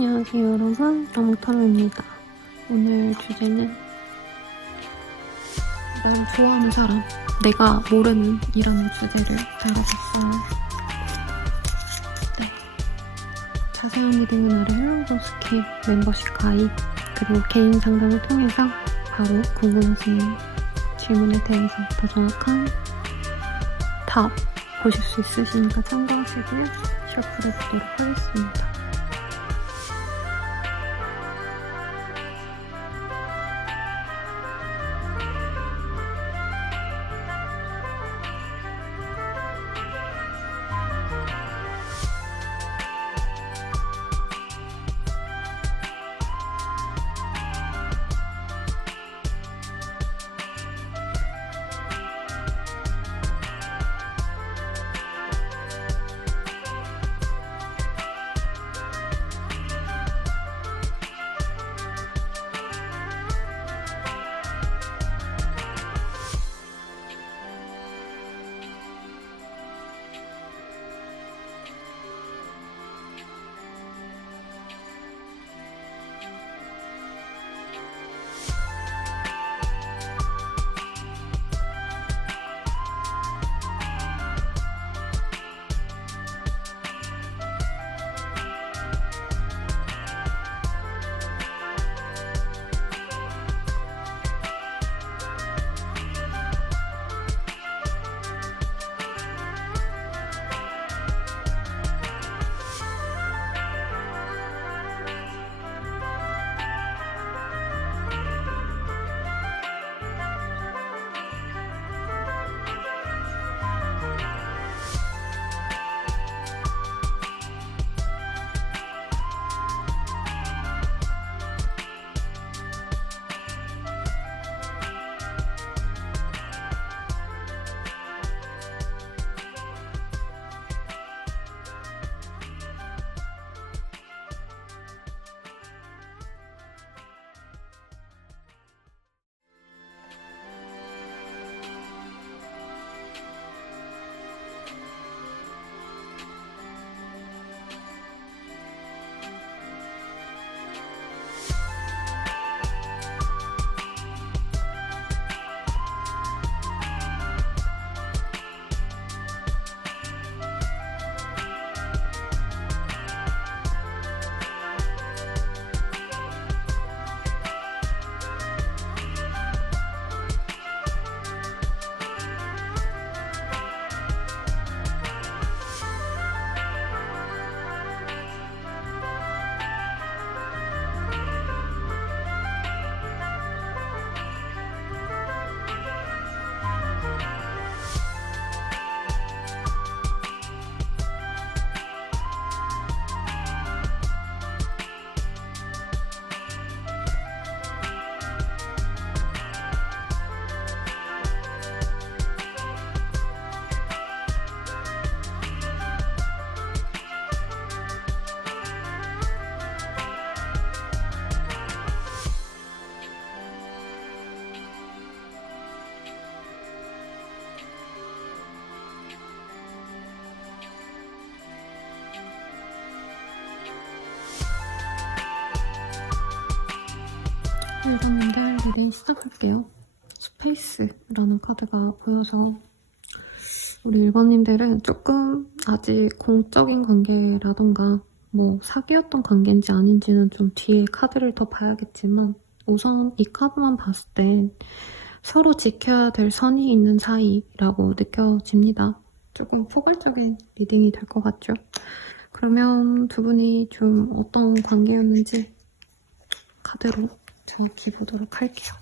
안녕하세요 여러분, 영타로입니다. 오늘 주제는 날 좋아하는 사람, 내가 모르는 이라는 주제를 다뤄봤어요. 네. 자세한 리딩은 아래 헬로우스킵 멤버십 가입 그리고 개인 상담을 통해서 바로 궁금하신 질문에 대해서 더 정확한 답 보실 수 있으시니까 참고하시고요. 셔플해 보도록 하겠습니다. 여러분들 리딩 시작할게요. 스페이스라는 카드가 보여서 우리 일반님들은 조금 아직 공적인 관계라던가 뭐 사귀었던 관계인지 아닌지는 좀 뒤에 카드를 더 봐야겠지만 우선 이 카드만 봤을 땐 서로 지켜야 될 선이 있는 사이라고 느껴집니다. 조금 포괄적인 리딩이 될 것 같죠? 그러면 두 분이 좀 어떤 관계였는지 카드로 정확히 보도록 할게요.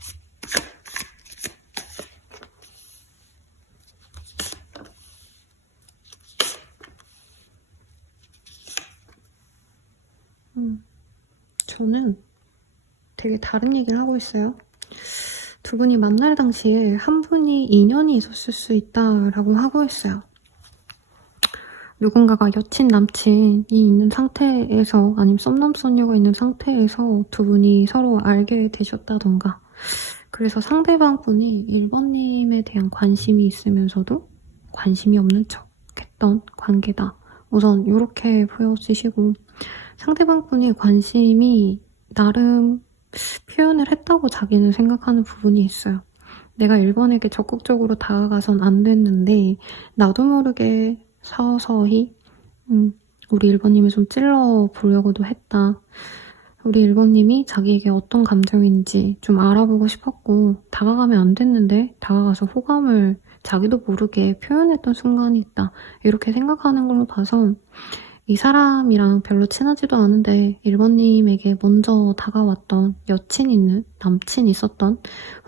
저는 되게 다른 얘기를 하고 있어요. 두 분이 만날 당시에 한 분이 인연이 있었을 수 있다라고 하고 있어요. 누군가가 여친, 남친이 있는 상태에서 아니면 썸남, 썸녀가 있는 상태에서 두 분이 서로 알게 되셨다던가 그래서 상대방 분이 1번님에 대한 관심이 있으면서도 관심이 없는 척 했던 관계다. 우선 이렇게 보여지시고 상대방 분의 관심이 나름 표현을 했다고 자기는 생각하는 부분이 있어요. 내가 1번에게 적극적으로 다가가선 안 됐는데 나도 모르게 서서히 우리 1번님을 좀 찔러보려고도 했다. 우리 1번님이 자기에게 어떤 감정인지 좀 알아보고 싶었고 다가가면 안 됐는데 다가가서 호감을 자기도 모르게 표현했던 순간이 있다. 이렇게 생각하는 걸로 봐서 이 사람이랑 별로 친하지도 않은데 1번님에게 먼저 다가왔던 여친 있는, 남친 있었던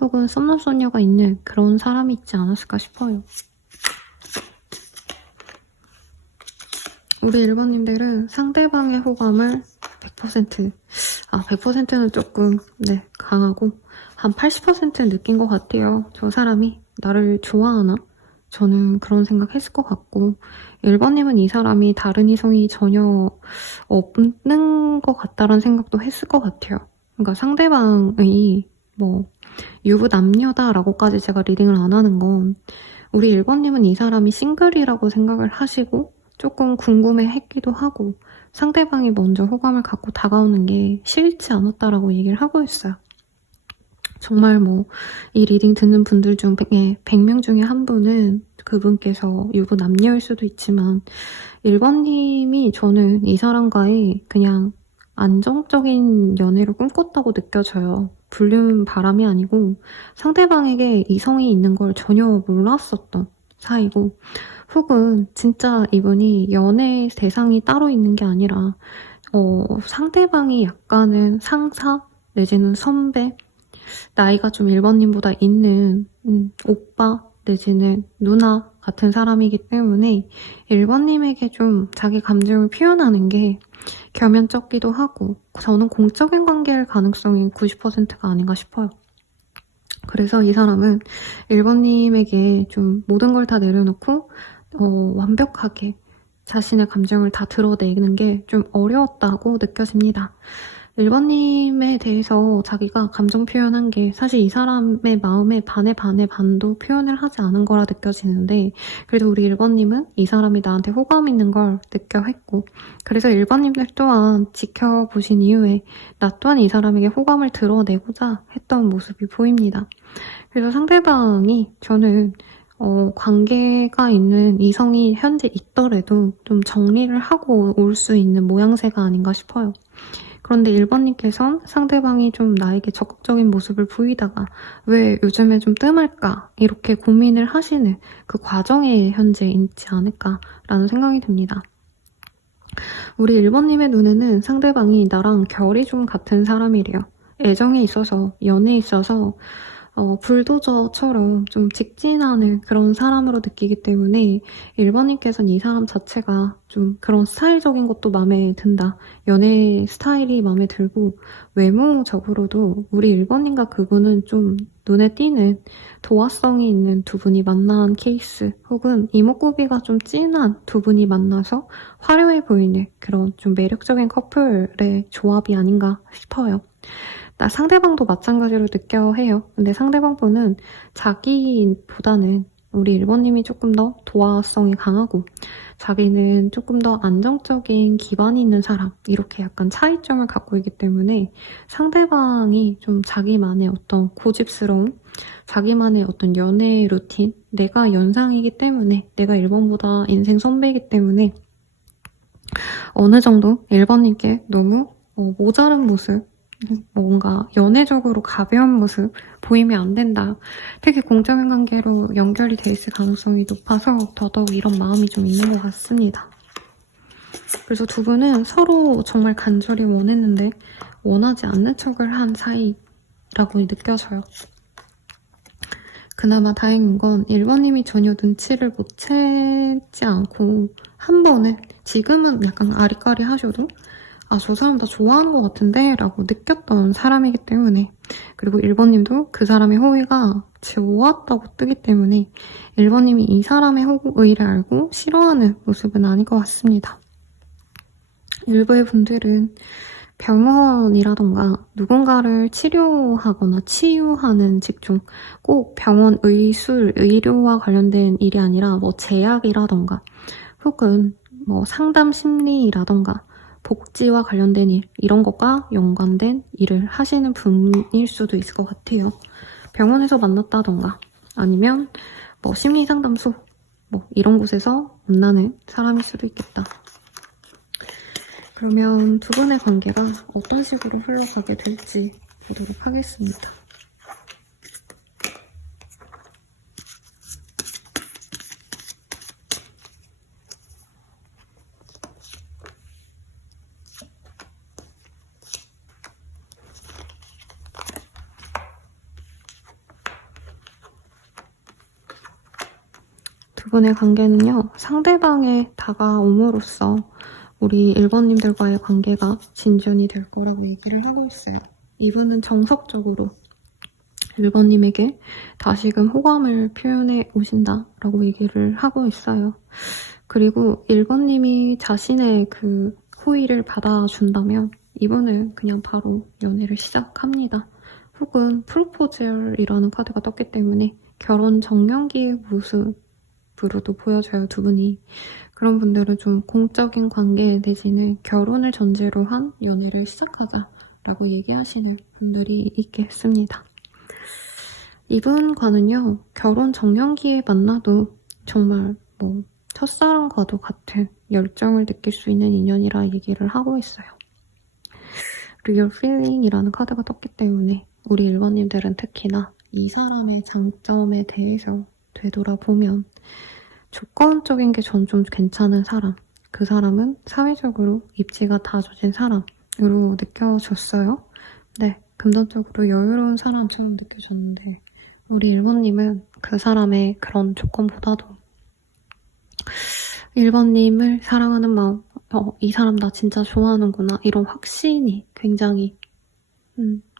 혹은 썸남썸녀가 있는 그런 사람이 있지 않았을까 싶어요. 우리 1번님들은 상대방의 호감을 100%는 조금 강하고 한 80%는 느낀 것 같아요. 저 사람이 나를 좋아하나? 저는 그런 생각 했을 것 같고 1번님은 이 사람이 다른 이성이 전혀 없는 것 같다라는 생각도 했을 것 같아요. 그러니까 상대방의 유부남녀다라고까지 제가 리딩을 안 하는 건 우리 1번님은 이 사람이 싱글이라고 생각을 하시고 조금 궁금해했기도 하고 상대방이 먼저 호감을 갖고 다가오는 게 싫지 않았다라고 얘기를 하고 있어요. 정말 이 리딩 듣는 분들 중에 100명 중에 한 분은 그분께서 유부남녀일 수도 있지만 1번님이 저는 이 사람과의 그냥 안정적인 연애를 꿈꿨다고 느껴져요. 불륜 바람이 아니고 상대방에게 이성이 있는 걸 전혀 몰랐었던 사이고 혹은 진짜 이분이 연애 대상이 따로 있는 게 아니라 상대방이 약간은 상사 내지는 선배 나이가 좀 1번님보다 있는 오빠 내지는 누나 같은 사람이기 때문에 1번님에게 좀 자기 감정을 표현하는 게 겸연쩍기도 하고 저는 공적인 관계일 가능성이 90%가 아닌가 싶어요. 그래서 이 사람은 1번님에게 좀 모든 걸 다 내려놓고 완벽하게 자신의 감정을 다 드러내는 게 좀 어려웠다고 느껴집니다. 1번님에 대해서 자기가 감정 표현한 게 사실 이 사람의 마음에 반의 반도 표현을 하지 않은 거라 느껴지는데 그래도 우리 1번님은 이 사람이 나한테 호감 있는 걸 느껴 했고 그래서 1번님들 또한 지켜보신 이후에 나 또한 이 사람에게 호감을 드러내고자 했던 모습이 보입니다. 그래서 상대방이 저는 관계가 있는 이성이 현재 있더라도 좀 정리를 하고 올 수 있는 모양새가 아닌가 싶어요. 그런데 1번님께선 상대방이 좀 나에게 적극적인 모습을 보이다가 왜 요즘에 좀 뜸할까 이렇게 고민을 하시는 그 과정에 현재 있지 않을까라는 생각이 듭니다. 우리 1번님의 눈에는 상대방이 나랑 결이 좀 같은 사람이래요. 애정에 있어서 연애에 있어서 불도저처럼 좀 직진하는 그런 사람으로 느끼기 때문에 1번님께서는 이 사람 자체가 좀 그런 스타일적인 것도 마음에 든다. 연애 스타일이 마음에 들고 외모적으로도 우리 1번님과 그분은 좀 눈에 띄는 도화성이 있는 두 분이 만난 케이스 혹은 이목구비가 좀 진한 두 분이 만나서 화려해 보이는 그런 좀 매력적인 커플의 조합이 아닌가 싶어요. 나 상대방도 마찬가지로 느껴 해요. 근데 상대방분은 자기보다는 우리 1번님이 조금 더 도화성이 강하고 자기는 조금 더 안정적인 기반이 있는 사람 이렇게 약간 차이점을 갖고 있기 때문에 상대방이 좀 자기만의 어떤 고집스러움 자기만의 어떤 연애 루틴 내가 연상이기 때문에 내가 1번보다 인생 선배이기 때문에 어느 정도 1번님께 너무 모자른 모습 뭔가 연애적으로 가벼운 모습 보이면 안 된다. 특히 공적인 관계로 연결이 돼 있을 가능성이 높아서 더더욱 이런 마음이 좀 있는 것 같습니다. 그래서 두 분은 서로 정말 간절히 원했는데 원하지 않는 척을 한 사이라고 느껴져요. 그나마 다행인 건 1번님이 전혀 눈치를 못 채지 않고 한 번은 지금은 약간 아리까리 하셔도 저 사람 나 좋아하는 것 같은데? 라고 느꼈던 사람이기 때문에 그리고 1번님도 그 사람의 호의가 좋았다고 뜨기 때문에 1번님이 이 사람의 호의를 알고 싫어하는 모습은 아닐 것 같습니다. 일부의 분들은 병원이라던가 누군가를 치료하거나 치유하는 직종 꼭 병원 의술, 의료와 관련된 일이 아니라 제약이라던가 혹은 뭐 상담 심리라던가 복지와 관련된 일, 이런 것과 연관된 일을 하시는 분일 수도 있을 것 같아요. 병원에서 만났다던가 아니면 뭐 심리상담소 뭐 이런 곳에서 만나는 사람일 수도 있겠다. 그러면 두 분의 관계가 어떤 식으로 흘러가게 될지 보도록 하겠습니다. 두 분의 관계는요, 상대방에 다가옴으로써 우리 1번님들과의 관계가 진전이 될 거라고 얘기를 하고 있어요. 이분은 정석적으로 1번님에게 다시금 호감을 표현해 오신다라고 얘기를 하고 있어요. 그리고 1번님이 자신의 그 호의를 받아준다면 이분은 그냥 바로 연애를 시작합니다. 혹은 프로포즈이라는 카드가 떴기 때문에 결혼 정년기의 모습으로도 보여져요, 두 분이. 그런 분들은 좀 공적인 관계 내지는 결혼을 전제로 한 연애를 시작하자라고 얘기하시는 분들이 있겠습니다. 이분과는요, 결혼 정년기에 만나도 정말 뭐 첫사랑과도 같은 열정을 느낄 수 있는 인연이라 얘기를 하고 있어요. Real Feeling이라는 카드가 떴기 때문에 우리 1번님들은 특히나 이 사람의 장점에 대해서 되돌아보면 조건적인 게 전 좀 괜찮은 사람, 그 사람은 사회적으로 입지가 다져진 사람으로 느껴졌어요. 네, 금전적으로 여유로운 사람처럼 느껴졌는데 우리 1번님은 그 사람의 그런 조건보다도 1번님을 사랑하는 마음, 이 사람 나 진짜 좋아하는구나, 이런 확신이 굉장히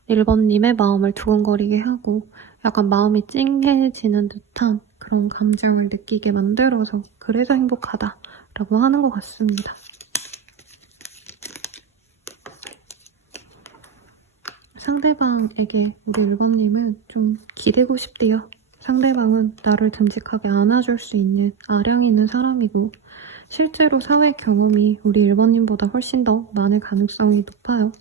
1번님의 마음을 두근거리게 하고 약간 마음이 찡해지는 듯한 그런 감정을 느끼게 만들어서 그래서 행복하다라고 하는 것 같습니다. 상대방에게 우리 1번님은 좀 기대고 싶대요. 상대방은 나를 듬직하게 안아줄 수 있는 아량이 있는 사람이고 실제로 사회 경험이 우리 1번님보다 훨씬 더 많을 가능성이 높아요.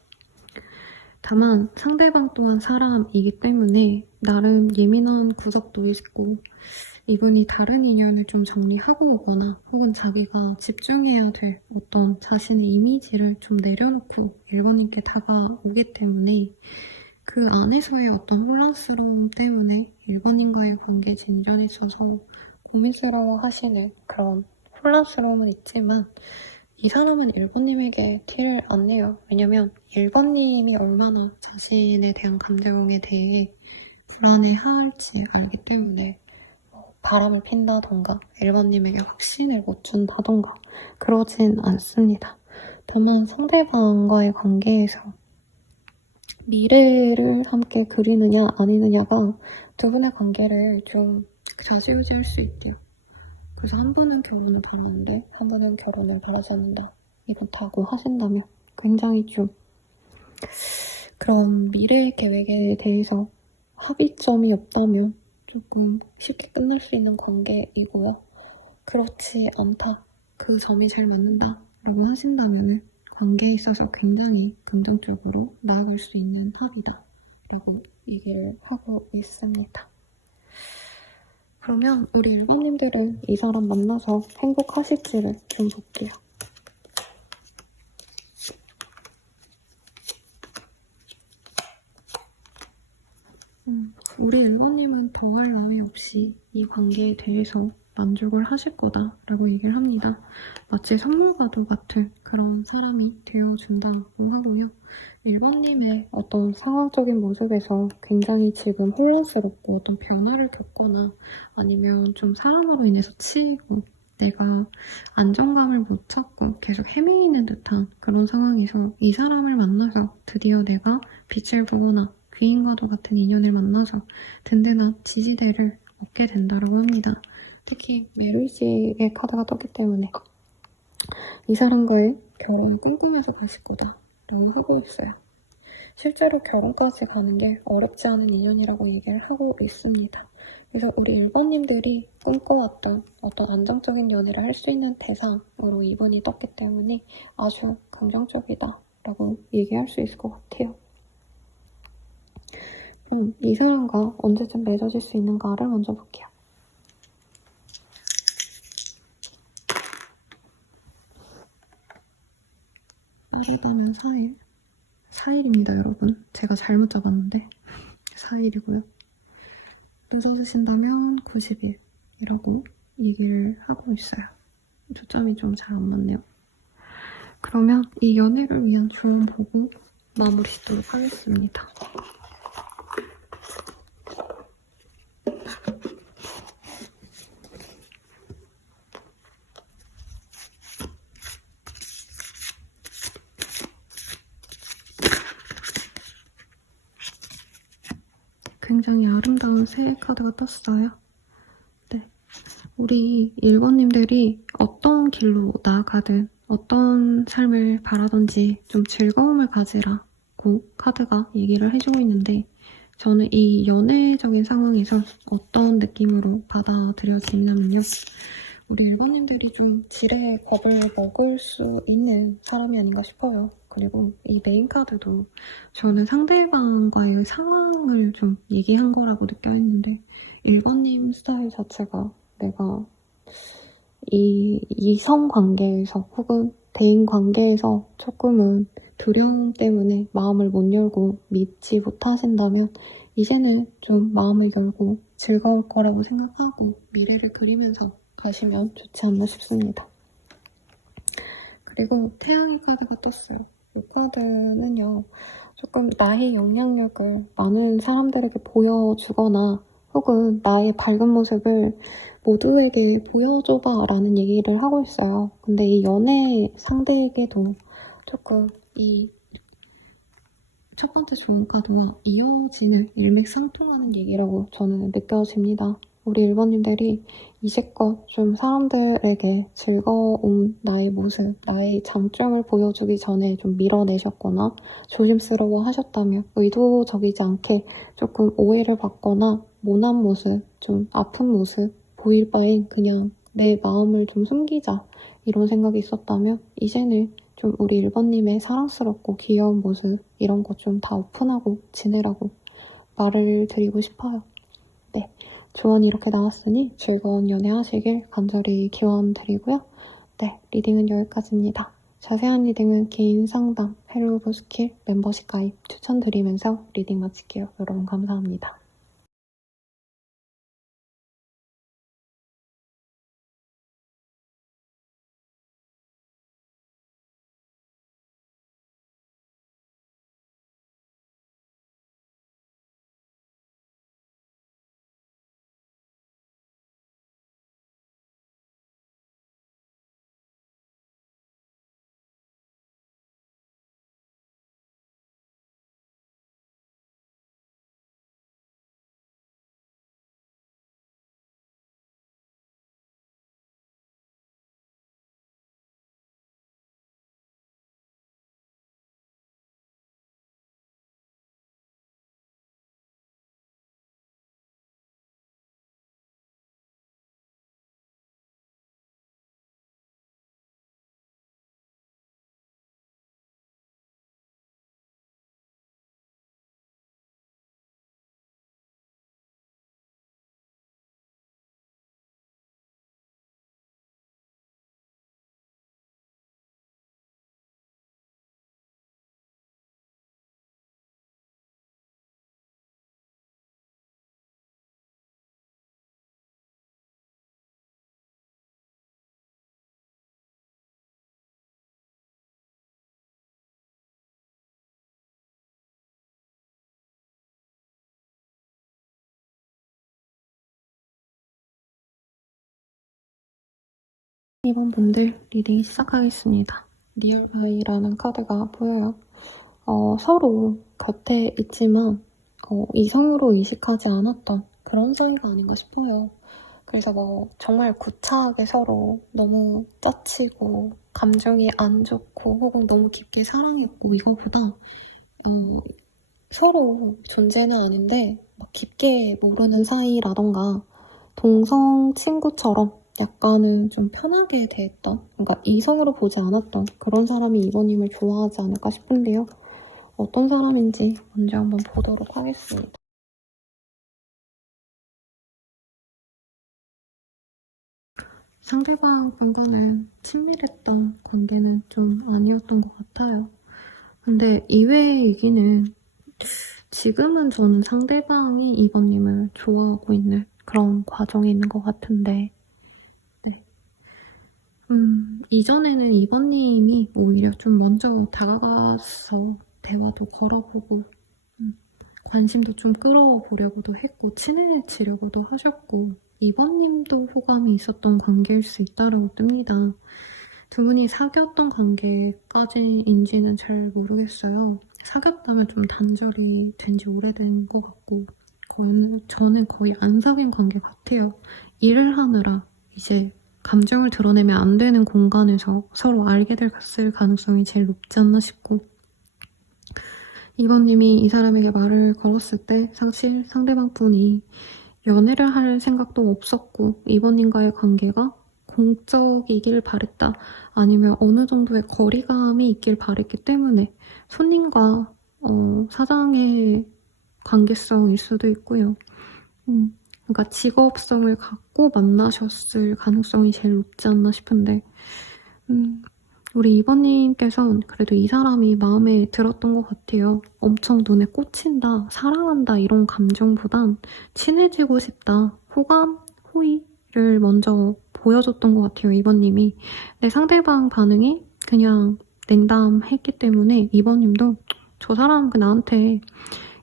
다만 상대방 또한 사람이기 때문에 나름 예민한 구석도 있고 이분이 다른 인연을 좀 정리하고 오거나 혹은 자기가 집중해야 될 어떤 자신의 이미지를 좀 내려놓고 1번님께 다가오기 때문에 그 안에서의 어떤 혼란스러움 때문에 1번님과의 관계 진전에 있어서 고민스러워 하시는 그런 혼란스러움은 있지만 이 사람은 1번님에게 티를 안 내요. 왜냐면 1번님이 얼마나 자신에 대한 감정에 대해 불안해할지 알기 때문에 바람을 핀다던가 1번님에게 확신을 못 준다던가 그러진 않습니다. 다만 상대방과의 관계에서 미래를 함께 그리느냐 아니느냐가 두 분의 관계를 좀 좌지우지할 수 있대요. 그래서 한 분은 결혼을 바라는데 한 분은 결혼을 바라지 않는다, 이렇다고 하신다면 굉장히 좀 그런 미래 계획에 대해서 합의점이 없다면 조금 쉽게 끝날 수 있는 관계이고요. 그렇지 않다, 그 점이 잘 맞는다 라고 하신다면 관계에 있어서 굉장히 긍정적으로 나아갈 수 있는 합이다 라고 얘기를 하고 있습니다. 그러면 우리 1번님들은 이 사람 만나서 행복하실지를 좀 볼게요. 우리 1번님은 더할 나위 없이 이 관계에 대해서 만족을 하실 거다라고 얘기를 합니다. 마치 선물과도 같은 그런 사람이 되어준다고 하고요. 1번님의 어떤 상황적인 모습에서 굉장히 지금 혼란스럽고 어떤 변화를 겪거나 아니면 좀 사람으로 인해서 치이고 내가 안정감을 못 찾고 계속 헤매이는 듯한 그런 상황에서 이 사람을 만나서 드디어 내가 빛을 보거나 귀인과도 같은 인연을 만나서 든든한 지지대를 얻게 된다고 합니다. 특히 메르시의 카드가 떴기 때문에 이 사람과의 결혼을 꿈꾸면서 가실 거다라고 하고 있어요. 실제로 결혼까지 가는 게 어렵지 않은 인연이라고 얘기를 하고 있습니다. 그래서 우리 1번님들이 꿈꿔왔던 어떤 안정적인 연애를 할 수 있는 대상으로 이분이 떴기 때문에 아주 긍정적이다 라고 얘기할 수 있을 것 같아요. 그럼 이 사람과 언제쯤 맺어질 수 있는가를 먼저 볼게요. 빠르다면 4일. 4일입니다, 여러분. 제가 잘못 잡았는데 4일이고요. 늦어지신다면 90일이라고 얘기를 하고 있어요. 초점이 좀 잘 안 맞네요. 그러면 이 연애를 위한 조언 보고 마무리 짓도록 하겠습니다. 굉장히 아름다운 새 카드가 떴어요. 네, 우리 1번님들이 어떤 길로 나아가든 어떤 삶을 바라든지 좀 즐거움을 가지라고 카드가 얘기를 해주고 있는데 저는 이 연애적인 상황에서 어떤 느낌으로 받아들여지냐면요. 우리 1번님들이 좀 지레 겁을 먹을 수 있는 사람이 아닌가 싶어요. 그리고 이 메인 카드도 저는 상대방과의 상황을 좀 얘기한 거라고 느껴있는데 1번님 스타일 자체가 내가 이 이성 관계에서 혹은 대인 관계에서 조금은 두려움 때문에 마음을 못 열고 믿지 못하신다면 이제는 좀 마음을 열고 즐거울 거라고 생각하고 미래를 그리면서 가시면 좋지 않나 싶습니다. 그리고 태양의 카드가 떴어요. 이 카드는요, 조금 나의 영향력을 많은 사람들에게 보여주거나 혹은 나의 밝은 모습을 모두에게 보여줘봐 라는 얘기를 하고 있어요. 근데 이 연애 상대에게도 조금 이 첫 번째 좋은 카드와 이어지는 일맥상통하는 얘기라고 저는 느껴집니다. 우리 1번님들이 이제껏 좀 사람들에게 즐거운 나의 모습, 나의 장점을 보여주기 전에 좀 밀어내셨거나 조심스러워 하셨다며 의도적이지 않게 조금 오해를 받거나 모난 모습, 좀 아픈 모습 보일 바엔 그냥 내 마음을 좀 숨기자 이런 생각이 있었다면 이제는 좀 우리 1번님의 사랑스럽고 귀여운 모습 이런 거 좀 다 오픈하고 지내라고 말을 드리고 싶어요. 네, 조언이 이렇게 나왔으니 즐거운 연애 하시길 간절히 기원드리고요. 네, 리딩은 여기까지입니다. 자세한 리딩은 개인 상담, 헬로 로스킬 멤버십 가입 추천드리면서 리딩 마칠게요. 여러분 감사합니다. 이번 분들 리딩 시작하겠습니다. 리얼바이라는 카드가 보여요. 서로 곁에 있지만 이성으로 의식하지 않았던 그런 사이가 아닌가 싶어요. 그래서 뭐 정말 구차하게 서로 너무 짜치고 감정이 안 좋고 혹은 너무 깊게 사랑했고 이거보다 서로 존재는 아닌데 막 깊게 모르는 사이라던가 동성 친구처럼 약간은 좀 편하게 대했던, 그러니까 이성으로 보지 않았던 그런 사람이 이번님을 좋아하지 않을까 싶은데요. 어떤 사람인지 먼저 한번 보도록 하겠습니다. 상대방 분과는 친밀했던 관계는 좀 아니었던 것 같아요. 근데 이외의 얘기는 지금은 저는 상대방이 이번님을 좋아하고 있는 그런 과정에 있는 것 같은데, 네. 이전에는 이번님이 오히려 좀 먼저 다가가서 대화도 걸어보고, 관심도 좀 끌어보려고도 했고, 친해지려고도 하셨고, 이번님도 호감이 있었던 관계일 수 있다고 뜹니다. 두 분이 사귀었던 관계까지인지는 잘 모르겠어요. 사귀었다면 좀 단절이 된 지 오래된 것 같고, 저는 거의 안 사귄 관계 같아요. 일을 하느라 이제 감정을 드러내면 안 되는 공간에서 서로 알게 됐을 가능성이 제일 높지 않나 싶고, 이번님이 이 사람에게 말을 걸었을 때 사실 상대방 분이 연애를 할 생각도 없었고, 이번님과의 관계가 공적이길 바랬다, 아니면 어느 정도의 거리감이 있길 바랬기 때문에 손님과 사장의 관계성일 수도 있고요. 그러니까 직업성을 갖고 만나셨을 가능성이 제일 높지 않나 싶은데, 우리 이번님께선 그래도 이 사람이 마음에 들었던 것 같아요. 엄청 눈에 꽂힌다, 사랑한다 이런 감정보단 친해지고 싶다, 호감, 호의를 먼저 보여줬던 것 같아요, 이번님이. 근데 상대방 반응이 그냥 냉담했기 때문에 이번님도 저 사람 나한테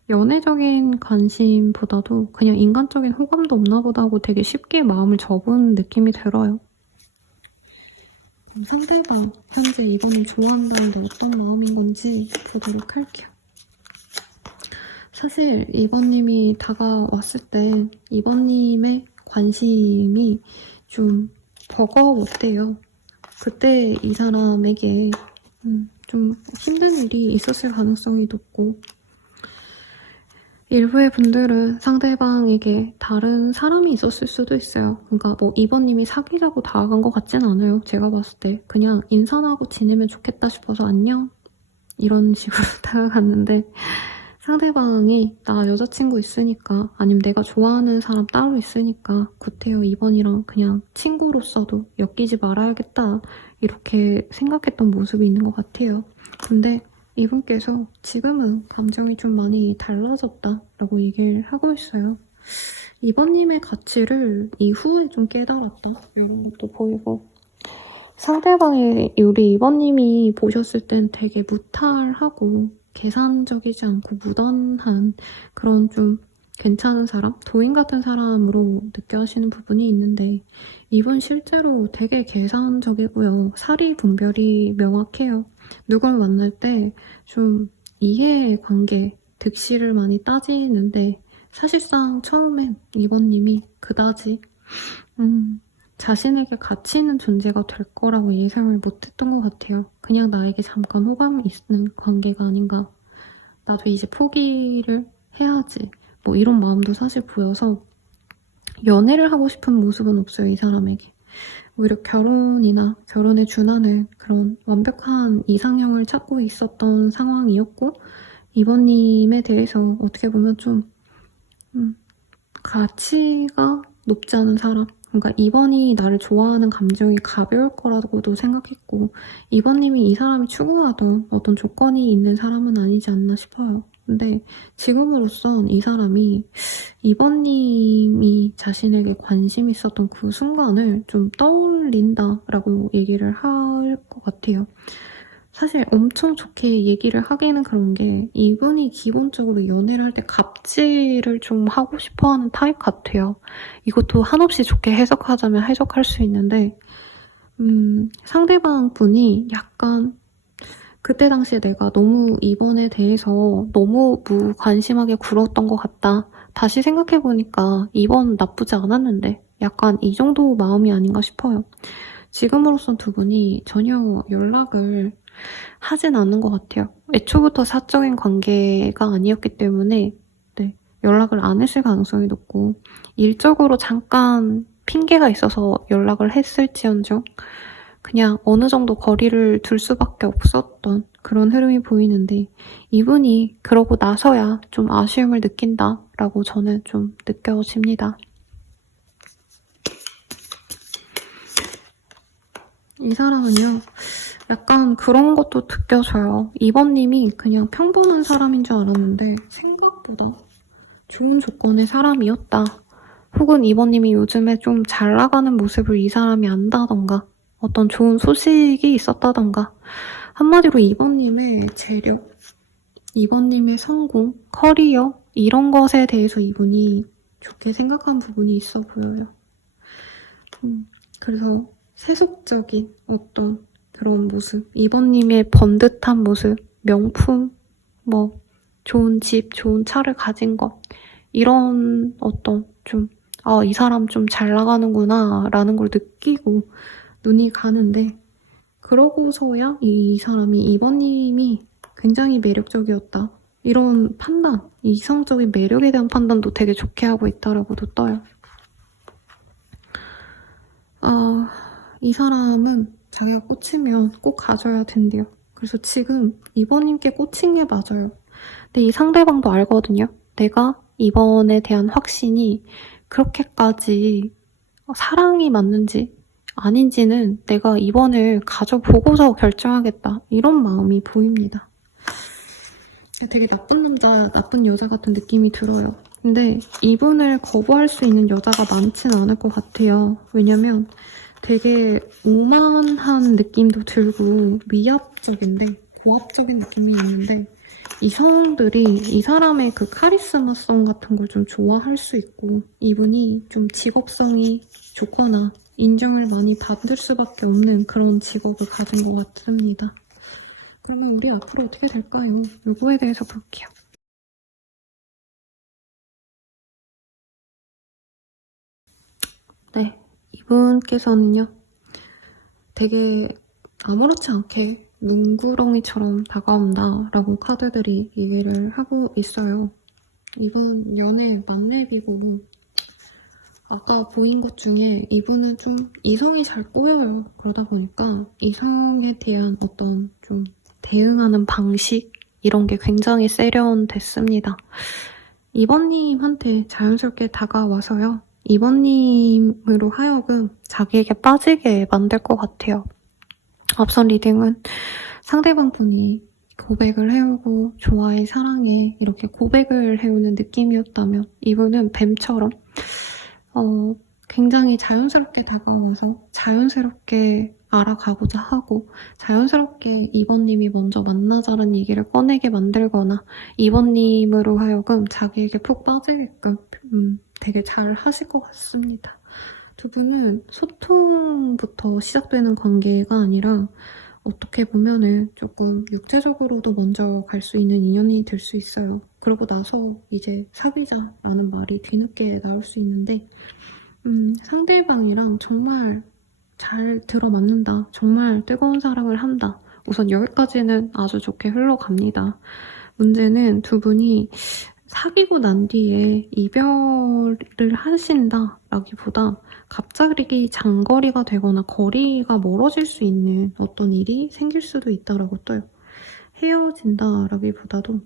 연애적인 관심보다도 그냥 인간적인 호감도 없나 보다 하고 되게 쉽게 마음을 접은 느낌이 들어요. 상대방 현재 이번님 좋아한다는데 어떤 마음인 건지 보도록 할게요. 사실 이번님이 다가왔을 때 이번님의 관심이 좀 버거웠대요. 그때 이 사람에게 좀 힘든 일이 있었을 가능성이 높고, 일부의 분들은 상대방에게 다른 사람이 있었을 수도 있어요. 그러니까 뭐 이번님이 사귀자고 다가간 것 같진 않아요. 제가 봤을 때 그냥 인사하고 지내면 좋겠다 싶어서 안녕 이런 식으로 다가갔는데, 상대방이 나 여자친구 있으니까, 아니면 내가 좋아하는 사람 따로 있으니까 구태여 이번이랑 그냥 친구로서도 엮이지 말아야겠다 이렇게 생각했던 모습이 있는 것 같아요. 근데 이분께서 지금은 감정이 좀 많이 달라졌다라고 얘기를 하고 있어요. 이번님의 가치를 이후에 좀 깨달았다 이런 것도 보이고, 상대방의 우리 이번님이 보셨을 땐 되게 무탈하고 계산적이지 않고 무던한 그런 좀 괜찮은 사람, 도인 같은 사람으로 느껴지는 부분이 있는데, 이분 실제로 되게 계산적이고요. 사리 분별이 명확해요. 누굴 만날 때 좀 이해 관계, 득실을 많이 따지는데, 사실상 처음엔 이번님이 그다지 자신에게 가치 있는 존재가 될 거라고 예상을 못했던 것 같아요. 그냥 나에게 잠깐 호감이 있는 관계가 아닌가. 나도 이제 포기를 해야지. 뭐 이런 마음도 사실 보여서 연애를 하고 싶은 모습은 없어요, 이 사람에게. 오히려 결혼이나 결혼에 준하는 그런 완벽한 이상형을 찾고 있었던 상황이었고, 이번님에 대해서 어떻게 보면 좀 가치가 높지 않은 사람, 그러니까 이번이 나를 좋아하는 감정이 가벼울 거라고도 생각했고, 이번님이 이 사람이 추구하던 어떤 조건이 있는 사람은 아니지 않나 싶어요. 근데 지금으로선 이 사람이 이번님이 자신에게 관심 있었던 그 순간을 좀 떠올린다라고 얘기를 할 것 같아요. 사실 엄청 좋게 얘기를 하기는 그런 게, 이분이 기본적으로 연애를 할 때 갑질을 좀 하고 싶어하는 타입 같아요. 이것도 한없이 좋게 해석하자면 해석할 수 있는데, 상대방 분이 약간 그때 당시에 내가 너무 이번에 대해서 너무 무관심하게 굴었던 것 같다, 다시 생각해보니까 이번 나쁘지 않았는데, 약간 이 정도 마음이 아닌가 싶어요. 지금으로선 두 분이 전혀 연락을 하진 않은 것 같아요. 애초부터 사적인 관계가 아니었기 때문에 네, 연락을 안 했을 가능성이 높고 일적으로 잠깐 핑계가 있어서 연락을 했을지언정 그냥 어느 정도 거리를 둘 수밖에 없었던 그런 흐름이 보이는데 이분이 그러고 나서야 좀 아쉬움을 느낀다라고 저는 좀 느껴집니다. 이 사람은요, 약간 그런 것도 느껴져요. 이번님이 그냥 평범한 사람인 줄 알았는데 생각보다 좋은 조건의 사람이었다. 혹은 이번님이 요즘에 좀 잘 나가는 모습을 이 사람이 안다던가 어떤 좋은 소식이 있었다던가 한마디로 이번님의 재력, 이번님의 성공, 커리어 이런 것에 대해서 이분이 좋게 생각한 부분이 있어 보여요. 그래서 세속적인 어떤 그런 모습, 이번님의 번듯한 모습, 명품, 뭐 좋은 집, 좋은 차를 가진 것 이런 어떤 좀 이 사람 좀 잘 나가는구나 라는 걸 느끼고 눈이 가는데 그러고서야 이 사람이 이번님이 굉장히 매력적이었다. 이런 판단, 이성적인 매력에 대한 판단도 되게 좋게 하고 있다라고도 떠요. 이 사람은 자기가 꽂히면 꼭 가져야 된대요. 그래서 지금 이번님께 꽂힌 게 맞아요. 근데 이 상대방도 알거든요. 내가 이번에 대한 확신이 그렇게까지 사랑이 맞는지 아닌지는 내가 이번을 가져보고서 결정하겠다. 이런 마음이 보입니다. 되게 나쁜 남자, 나쁜 여자 같은 느낌이 들어요. 근데 이분을 거부할 수 있는 여자가 많지는 않을 것 같아요. 왜냐면 되게 오만한 느낌도 들고 위압적인데 고압적인 느낌이 있는데 이성들이 이 사람의 그 카리스마성 같은 걸 좀 좋아할 수 있고 이분이 좀 직업성이 좋거나 인정을 많이 받을 수밖에 없는 그런 직업을 가진 것 같습니다. 그러면 우리 앞으로 어떻게 될까요? 요거에 대해서 볼게요. 네, 이분께서는요. 되게 아무렇지 않게 눈구렁이처럼 다가온다라고 카드들이 얘기를 하고 있어요. 이분 연애 만렙이고 아까 보인 것 중에 이분은 좀 이성이 잘 꼬여요. 그러다 보니까 이성에 대한 어떤 좀 대응하는 방식 이런 게 굉장히 세련됐습니다. 이번님한테 자연스럽게 다가와서요. 이번님으로 하여금 자기에게 빠지게 만들 것 같아요. 앞선 리딩은 상대방 분이 고백을 해오고 좋아해, 사랑해 이렇게 고백을 해오는 느낌이었다면 이분은 뱀처럼 굉장히 자연스럽게 다가와서 자연스럽게 알아가고자 하고 자연스럽게 이번님이 먼저 만나자는 얘기를 꺼내게 만들거나 이번님으로 하여금 자기에게 푹 빠지게끔 되게 잘 하실 것 같습니다. 두 분은 소통부터 시작되는 관계가 아니라 어떻게 보면은 조금 육체적으로도 먼저 갈 수 있는 인연이 될 수 있어요. 그러고 나서 이제 사귀자라는 말이 뒤늦게 나올 수 있는데 상대방이랑 정말 잘 들어맞는다. 정말 뜨거운 사랑을 한다. 우선 여기까지는 아주 좋게 흘러갑니다. 문제는 두 분이 사귀고 난 뒤에 이별을 하신다라기보다 갑자기 장거리가 되거나 거리가 멀어질 수 있는 어떤 일이 생길 수도 있다라고 떠요. 헤어진다라기보다도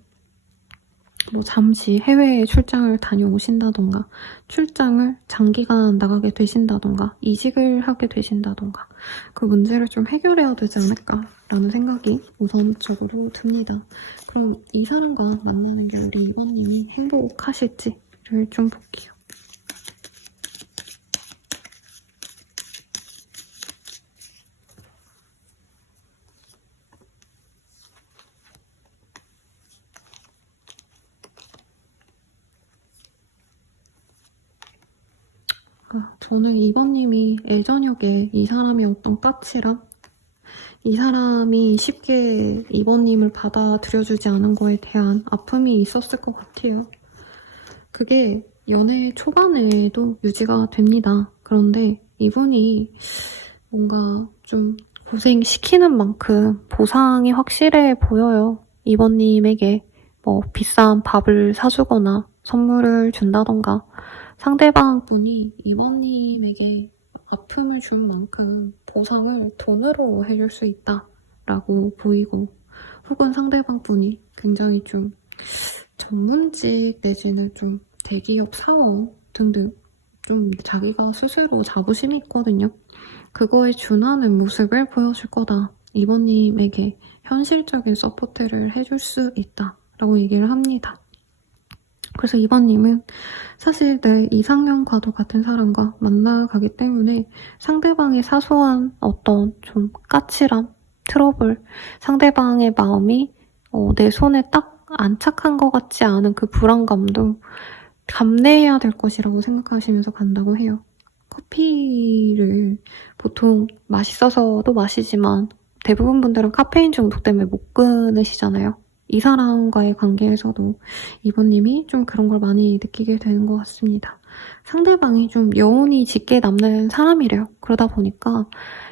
뭐 잠시 해외에 출장을 다녀오신다던가 출장을 장기간 나가게 되신다던가 이직을 하게 되신다던가 그 문제를 좀 해결해야 되지 않을까라는 생각이 우선적으로 듭니다. 그럼 이 사람과 만나는 게 우리 이번님이 행복하실지를 좀 볼게요. 저는 이번님이 애저녁에 이 사람의 어떤 까칠함? 이 사람이 쉽게 이번님을 받아들여주지 않은 거에 대한 아픔이 있었을 것 같아요. 그게 연애 초반에도 유지가 됩니다. 그런데 이분이 뭔가 좀 고생시키는 만큼 보상이 확실해 보여요. 이번님에게 뭐 비싼 밥을 사주거나 선물을 준다던가 상대방 분이 이번님에게 아픔을 준 만큼 보상을 돈으로 해줄 수 있다라고 보이고, 혹은 상대방 분이 굉장히 좀 전문직 내지는 좀 대기업 사원 등등 좀 자기가 스스로 자부심이 있거든요. 그거에 준하는 모습을 보여줄 거다. 이번님에게 현실적인 서포트를 해줄 수 있다라고 얘기를 합니다. 그래서 이번님은 사실 내 이상형과도 같은 사람과 만나가기 때문에 상대방의 사소한 어떤 좀 까칠함, 트러블, 상대방의 마음이 내 손에 딱 안착한 것 같지 않은 그 불안감도 감내해야 될 것이라고 생각하시면서 간다고 해요. 커피를 보통 맛있어서도 마시지만 대부분 분들은 카페인 중독 때문에 못 끊으시잖아요. 이 사람과의 관계에서도 이번님이 좀 그런 걸 많이 느끼게 되는 것 같습니다. 상대방이 좀 여운이 짙게 남는 사람이래요. 그러다 보니까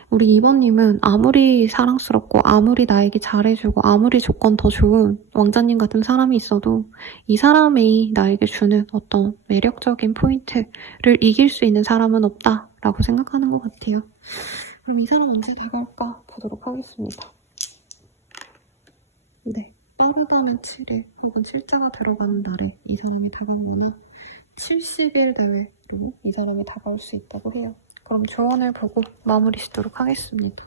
우리 이번님은 아무리 사랑스럽고 아무리 나에게 잘해주고 아무리 조건 더 좋은 왕자님 같은 사람이 있어도 이 사람이 나에게 주는 어떤 매력적인 포인트를 이길 수 있는 사람은 없다라고 생각하는 것 같아요. 그럼 이 사람 언제 다가올까 보도록 하겠습니다. 네, 빠르다는 7일 혹은 7자가 들어가는 날에 이 사람이 다가오거나 70일 내외로 이 사람이 다가올 수 있다고 해요. 그럼 조언을 보고 마무리 짓도록 하겠습니다.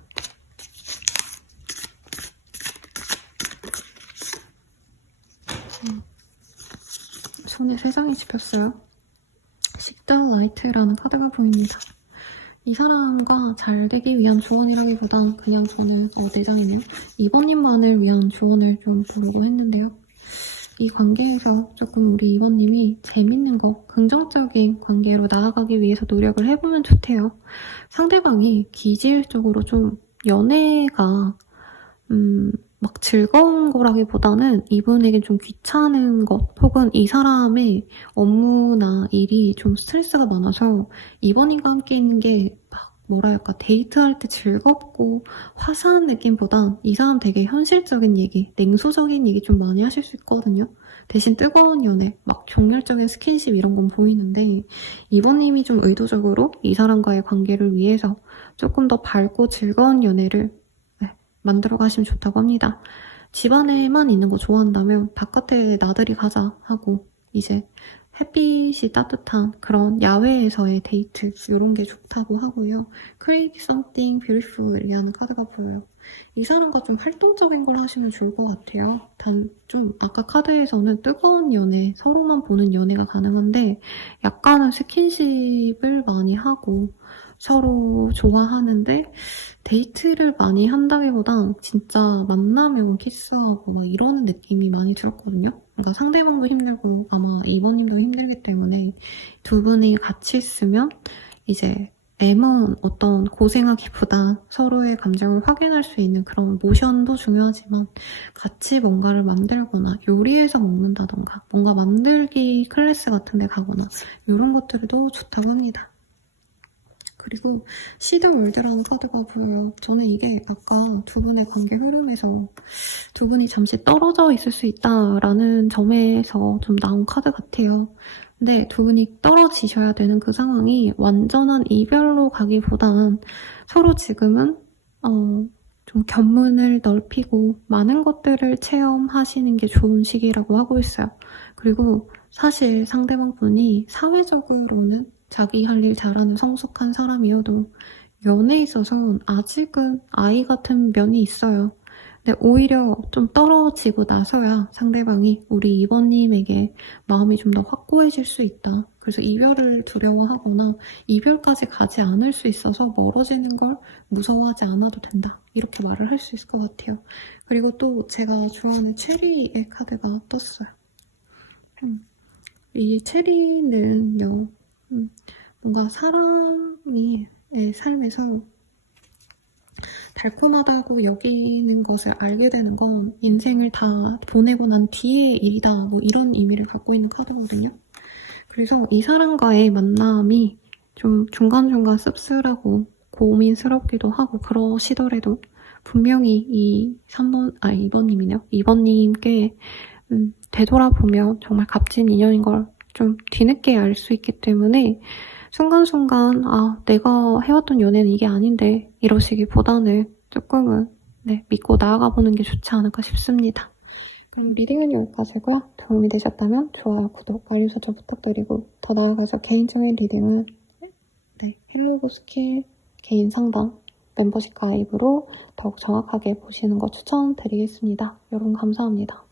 손에 3장이 집혔어요. 식단 라이트라는 카드가 보입니다. 이 사람과 잘 되기 위한 조언이라기보단 그냥 저는 4장이네요. 이번님만을 위한 조언을 좀 보려고 했는데요. 이 관계에서 조금 우리 이번님이 재밌는 거, 긍정적인 관계로 나아가기 위해서 노력을 해보면 좋대요. 상대방이 기질적으로 좀 연애가 막 즐거운 거라기보다는 이분에겐 좀 귀찮은 것, 혹은 이 사람의 업무나 일이 좀 스트레스가 많아서 이번님과 함께 있는 게 막 뭐랄까 데이트할 때 즐겁고 화사한 느낌보단 이 사람 되게 현실적인 얘기, 냉소적인 얘기 좀 많이 하실 수 있거든요. 대신 뜨거운 연애, 막 정열적인 스킨십 이런 건 보이는데 이번님이 좀 의도적으로 이 사람과의 관계를 위해서 조금 더 밝고 즐거운 연애를 만들어 가시면 좋다고 합니다. 집안에만 있는 거 좋아한다면 바깥에 나들이 가자 하고 이제 햇빛이 따뜻한 그런 야외에서의 데이트 이런 게 좋다고 하고요. Create something beautiful이라는 카드가 보여요. 이 사람과 좀 활동적인 걸 하시면 좋을 것 같아요. 단 좀 아까 카드에서는 뜨거운 연애, 서로만 보는 연애가 가능한데 약간은 스킨십을 많이 하고 서로 좋아하는데 데이트를 많이 한다기보단 진짜 만나면 키스하고 막 이러는 느낌이 많이 들었거든요. 그러니까 상대방도 힘들고 아마 이번님도 힘들기 때문에 두 분이 같이 있으면 이제 M은 어떤 고생하기보다 서로의 감정을 확인할 수 있는 그런 모션도 중요하지만 같이 뭔가를 만들거나 요리해서 먹는다던가 뭔가 만들기 클래스 같은 데 가거나 이런 것들도 좋다고 합니다. 그리고 시더월드라는 카드가 보여요. 저는 이게 아까 두 분의 관계 흐름에서 두 분이 잠시 떨어져 있을 수 있다라는 점에서 좀 나온 카드 같아요. 근데 두 분이 떨어지셔야 되는 그 상황이 완전한 이별로 가기보단 서로 지금은 좀 견문을 넓히고 많은 것들을 체험하시는 게 좋은 시기라고 하고 있어요. 그리고 사실 상대방 분이 사회적으로는 자기 할 일 잘하는 성숙한 사람이어도 연애에 있어서는 아직은 아이 같은 면이 있어요. 근데 오히려 좀 떨어지고 나서야 상대방이 우리 이번님에게 마음이 좀 더 확고해질 수 있다. 그래서 이별을 두려워하거나 이별까지 가지 않을 수 있어서 멀어지는 걸 무서워하지 않아도 된다. 이렇게 말을 할 수 있을 것 같아요. 그리고 또 제가 좋아하는 체리의 카드가 떴어요. 이 체리는요. 뭔가 사람이 삶에서 달콤하다고 여기는 것을 알게 되는 건 인생을 다 보내고 난 뒤의 일이다 뭐 이런 의미를 갖고 있는 카드거든요. 그래서 이 사람과의 만남이 좀 중간중간 씁쓸하고 고민스럽기도 하고 그러시더라도 분명히 이 2번님이네요. 2번님께 되돌아보면 정말 값진 인연인 걸 좀 뒤늦게 알 수 있기 때문에 순간순간 내가 해왔던 연애는 이게 아닌데 이러시기보다는 조금은 믿고 나아가보는 게 좋지 않을까 싶습니다. 그럼 리딩은 여기까지고요. 도움이 되셨다면 좋아요, 구독, 알림 설정 부탁드리고 더 나아가서 개인적인 리딩은 헬로고 스킬 개인 상담 멤버십 가입으로 더욱 정확하게 보시는 거 추천드리겠습니다. 여러분 감사합니다.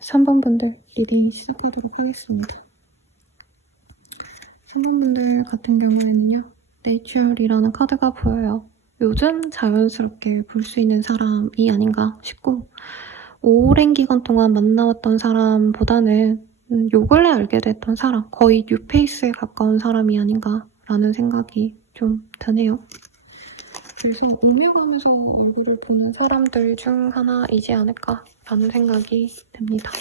삼 번 분들 리딩 시작하도록 하겠습니다. 3번 분들 같은 경우에는요. 내추럴이라는 카드가 보여요. 요즘 자연스럽게 볼 수 있는 사람이 아닌가 싶고 오랜 기간 동안 만나왔던 사람보다는 요 근래 알게 됐던 사람, 거의 뉴페이스에 가까운 사람이 아닌가라는 생각이 좀 드네요. 그래서 오며가면서 얼굴을 보는 사람들 중 하나이지 않을까라는 생각이 듭니다.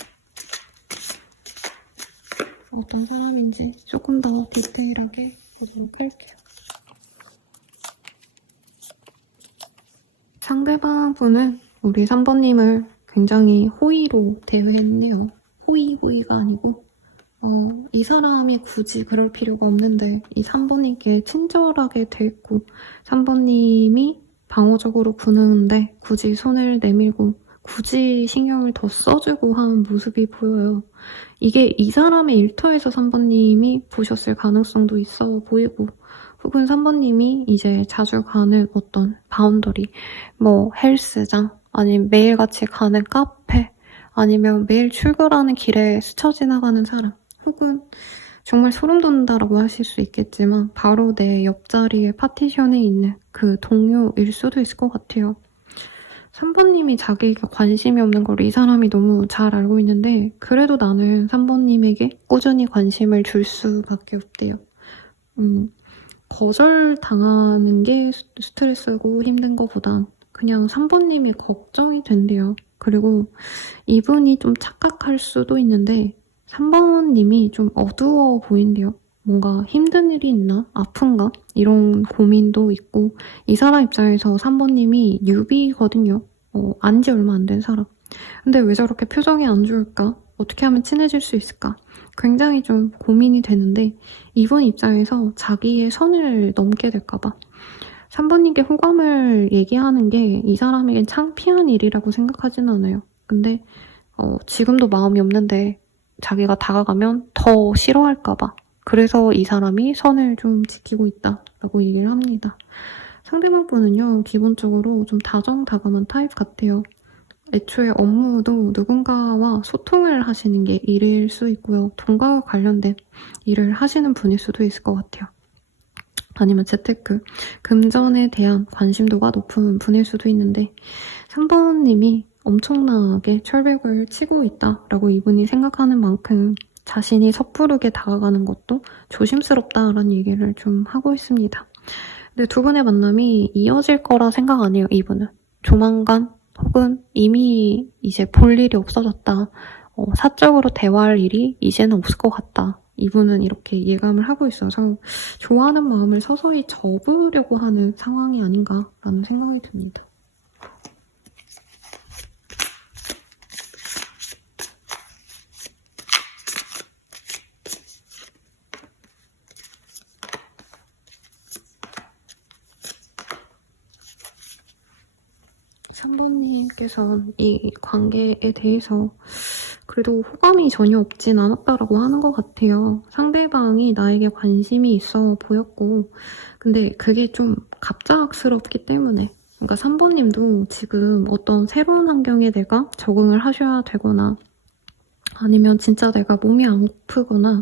어떤 사람인지 조금 더 디테일하게 보도록 할게요. 상대방 분은 우리 3번님을 굉장히 호의로 대우했네요. 호의가 아니고 이 사람이 굳이 그럴 필요가 없는데 이 3번님께 친절하게 대했고 3번님이 방어적으로 구는데 굳이 손을 내밀고 굳이 신경을 더 써주고 하는 모습이 보여요. 이게 이 사람의 일터에서 3번님이 보셨을 가능성도 있어 보이고, 혹은 3번님이 이제 자주 가는 어떤 바운더리, 뭐 헬스장, 아니면 매일같이 가는 카페, 아니면 매일 출근하는 길에 스쳐 지나가는 사람, 혹은 정말 소름 돋는다라고 하실 수 있겠지만 바로 내 옆자리에 파티션에 있는 그 동료일 수도 있을 것 같아요. 3번님이 자기에게 관심이 없는 걸 이 사람이 너무 잘 알고 있는데 그래도 나는 3번님에게 꾸준히 관심을 줄 수밖에 없대요. 거절당하는 게 스트레스고 힘든 것보단 그냥 3번님이 걱정이 된대요. 그리고 이분이 좀 착각할 수도 있는데 3번님이 좀 어두워 보인대요. 뭔가 힘든 일이 있나? 아픈가? 이런 고민도 있고 이 사람 입장에서 3번님이 뉴비거든요. 안지 얼마 안 된 사람. 근데 왜 저렇게 표정이 안 좋을까? 어떻게 하면 친해질 수 있을까? 굉장히 좀 고민이 되는데 이분 입장에서 자기의 선을 넘게 될까봐 3번님께 호감을 얘기하는 게 이 사람에겐 창피한 일이라고 생각하진 않아요. 근데 지금도 마음이 없는데 자기가 다가가면 더 싫어할까봐 그래서 이 사람이 선을 좀 지키고 있다라고 얘기를 합니다. 상대방 분은요, 기본적으로 좀 다정다감한 타입 같아요. 애초에 업무도 누군가와 소통을 하시는 게 일일 수 있고요. 돈과 관련된 일을 하시는 분일 수도 있을 것 같아요. 아니면 재테크, 금전에 대한 관심도가 높은 분일 수도 있는데 3번님이 엄청나게 철벽을 치고 있다라고 이분이 생각하는 만큼 자신이 섣부르게 다가가는 것도 조심스럽다라는 얘기를 좀 하고 있습니다. 근데 두 분의 만남이 이어질 거라 생각 안 해요, 이분은. 조만간 혹은 이미 이제 볼 일이 없어졌다. 사적으로 대화할 일이 이제는 없을 것 같다. 이분은 이렇게 예감을 하고 있어서 좋아하는 마음을 서서히 접으려고 하는 상황이 아닌가라는 생각이 듭니다. 상봉님께서는 이 관계에 대해서 그래도 호감이 전혀 없진 않았다라고 하는 것 같아요. 상대방이 나에게 관심이 있어 보였고 근데 그게 좀 갑작스럽기 때문에 그러니까 3번님도 지금 어떤 새로운 환경에 내가 적응을 하셔야 되거나 아니면 진짜 내가 몸이 아프거나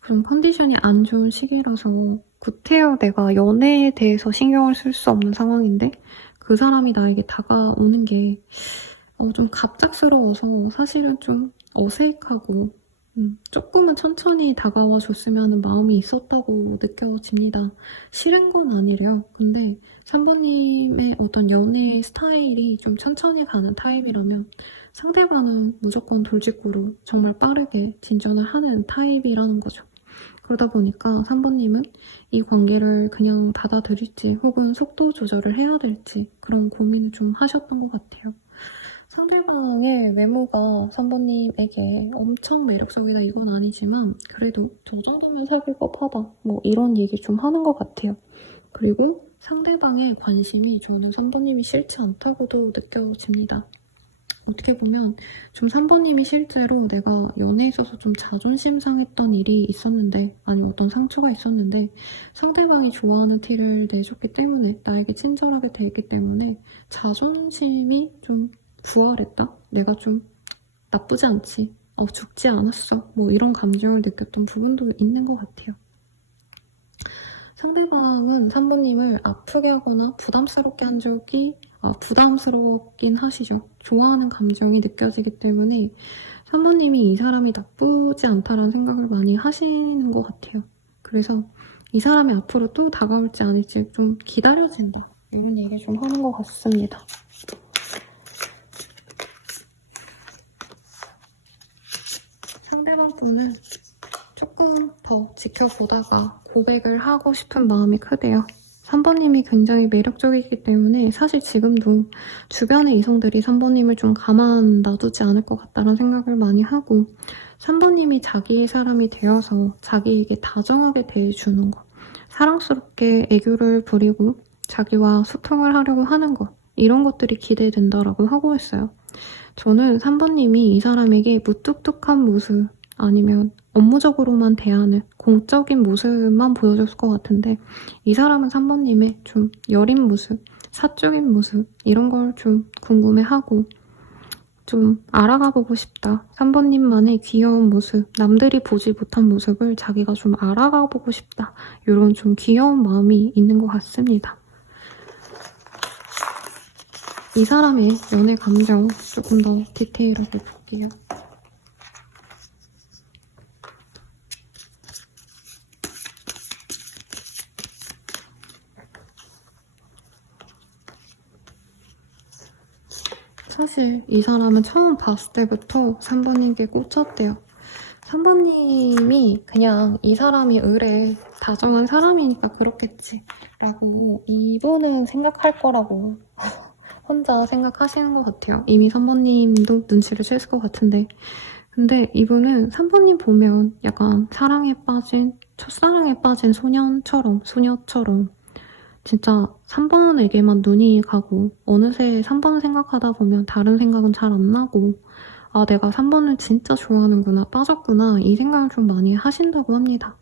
그런 컨디션이 안 좋은 시기라서 구태여 내가 연애에 대해서 신경을 쓸 수 없는 상황인데 그 사람이 나에게 다가오는 게 좀 갑작스러워서 사실은 좀 어색하고 조금은 천천히 다가와 줬으면 하는 마음이 있었다고 느껴집니다. 싫은 건 아니래요. 근데 3번님의 어떤 연애 스타일이 좀 천천히 가는 타입이라면 상대방은 무조건 돌직구로 정말 빠르게 진전을 하는 타입이라는 거죠. 그러다 보니까 3번님은 이 관계를 그냥 받아들일지 혹은 속도 조절을 해야 될지 그런 고민을 좀 하셨던 것 같아요. 상대방의 외모가 3번님에게 엄청 매력적이다 이건 아니지만 그래도 저 정도면 사귈 법하다 뭐 이런 얘기 좀 하는 것 같아요. 그리고 상대방의 관심이 저는 3번님이 싫지 않다고도 느껴집니다. 어떻게 보면 좀 3번님이 실제로 내가 연애에 있어서 좀 자존심 상했던 일이 있었는데 아니면 어떤 상처가 있었는데 상대방이 좋아하는 티를 내줬기 때문에 나에게 친절하게 대했기 때문에 자존심이 좀 부활했다? 내가 좀 나쁘지 않지? 죽지 않았어? 뭐 이런 감정을 느꼈던 부분도 있는 것 같아요. 상대방은 3번님을 아프게 하거나 부담스럽게 한 적이 부담스럽긴 하시죠. 좋아하는 감정이 느껴지기 때문에 3번님이 이 사람이 나쁘지 않다라는 생각을 많이 하시는 것 같아요. 그래서 이 사람이 앞으로 또 다가올지 아닐지 좀 기다려진다. 이런 얘기 좀 하는 것 같습니다. 상대방 분은 조금 더 지켜보다가 고백을 하고 싶은 마음이 크대요. 3번님이 굉장히 매력적이기 때문에 사실 지금도 주변의 이성들이 3번님을 좀 가만 놔두지 않을 것 같다는 생각을 많이 하고 3번님이 자기의 사람이 되어서 자기에게 다정하게 대해주는 것, 사랑스럽게 애교를 부리고 자기와 소통을 하려고 하는 것 이런 것들이 기대된다라고 하고 있어요. 저는 3번님이 이 사람에게 무뚝뚝한 모습 아니면 업무적으로만 대하는 공적인 모습만 보여줬을 것 같은데 이 사람은 3번님의 좀 여린 모습, 사적인 모습 이런 걸 좀 궁금해하고 좀 알아가보고 싶다. 3번님만의 귀여운 모습, 남들이 보지 못한 모습을 자기가 좀 알아가보고 싶다. 이런 좀 귀여운 마음이 있는 것 같습니다. 이 사람의 연애 감정 조금 더 디테일하게 볼게요. 사실 이 사람은 처음 봤을 때부터 3번님께 꽂혔대요. 3번님이 그냥 이 사람이 의뢰 다정한 사람이니까 그렇겠지 라고 이분은 생각할 거라고 혼자 생각하시는 것 같아요. 이미 3번님도 눈치를 챘을 것 같은데 근데 이분은 3번님 보면 약간 사랑에 빠진 첫사랑에 빠진 소녀처럼 진짜 3번에게만 눈이 가고 어느새 3번 생각하다 보면 다른 생각은 잘 안 나고 아 내가 3번을 진짜 좋아하는구나 빠졌구나 이 생각을 좀 많이 하신다고 합니다.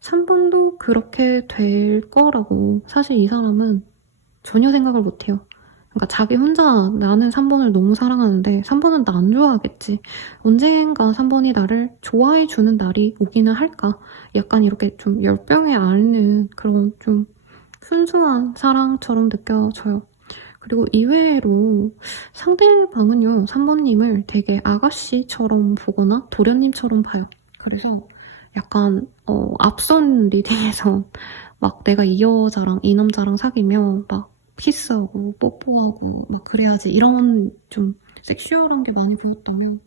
3번도 그렇게 될 거라고 사실 이 사람은 전혀 생각을 못해요. 그러니까 자기 혼자 나는 3번을 너무 사랑하는데 3번은 나 안 좋아하겠지. 언젠가 3번이 나를 좋아해주는 날이 오기는 할까. 약간 이렇게 좀 열병에 앓는 그런 좀 순수한 사랑처럼 느껴져요. 그리고 이외로 상대방은요 3번님을 되게 아가씨처럼 보거나 도련님처럼 봐요. 그래서 약간 앞선 리딩에서 막 내가 이 여자랑 이 남자랑 사귀면 막 키스하고 뽀뽀하고 막 그래야지 이런 좀 섹슈얼한 게 많이 보였다면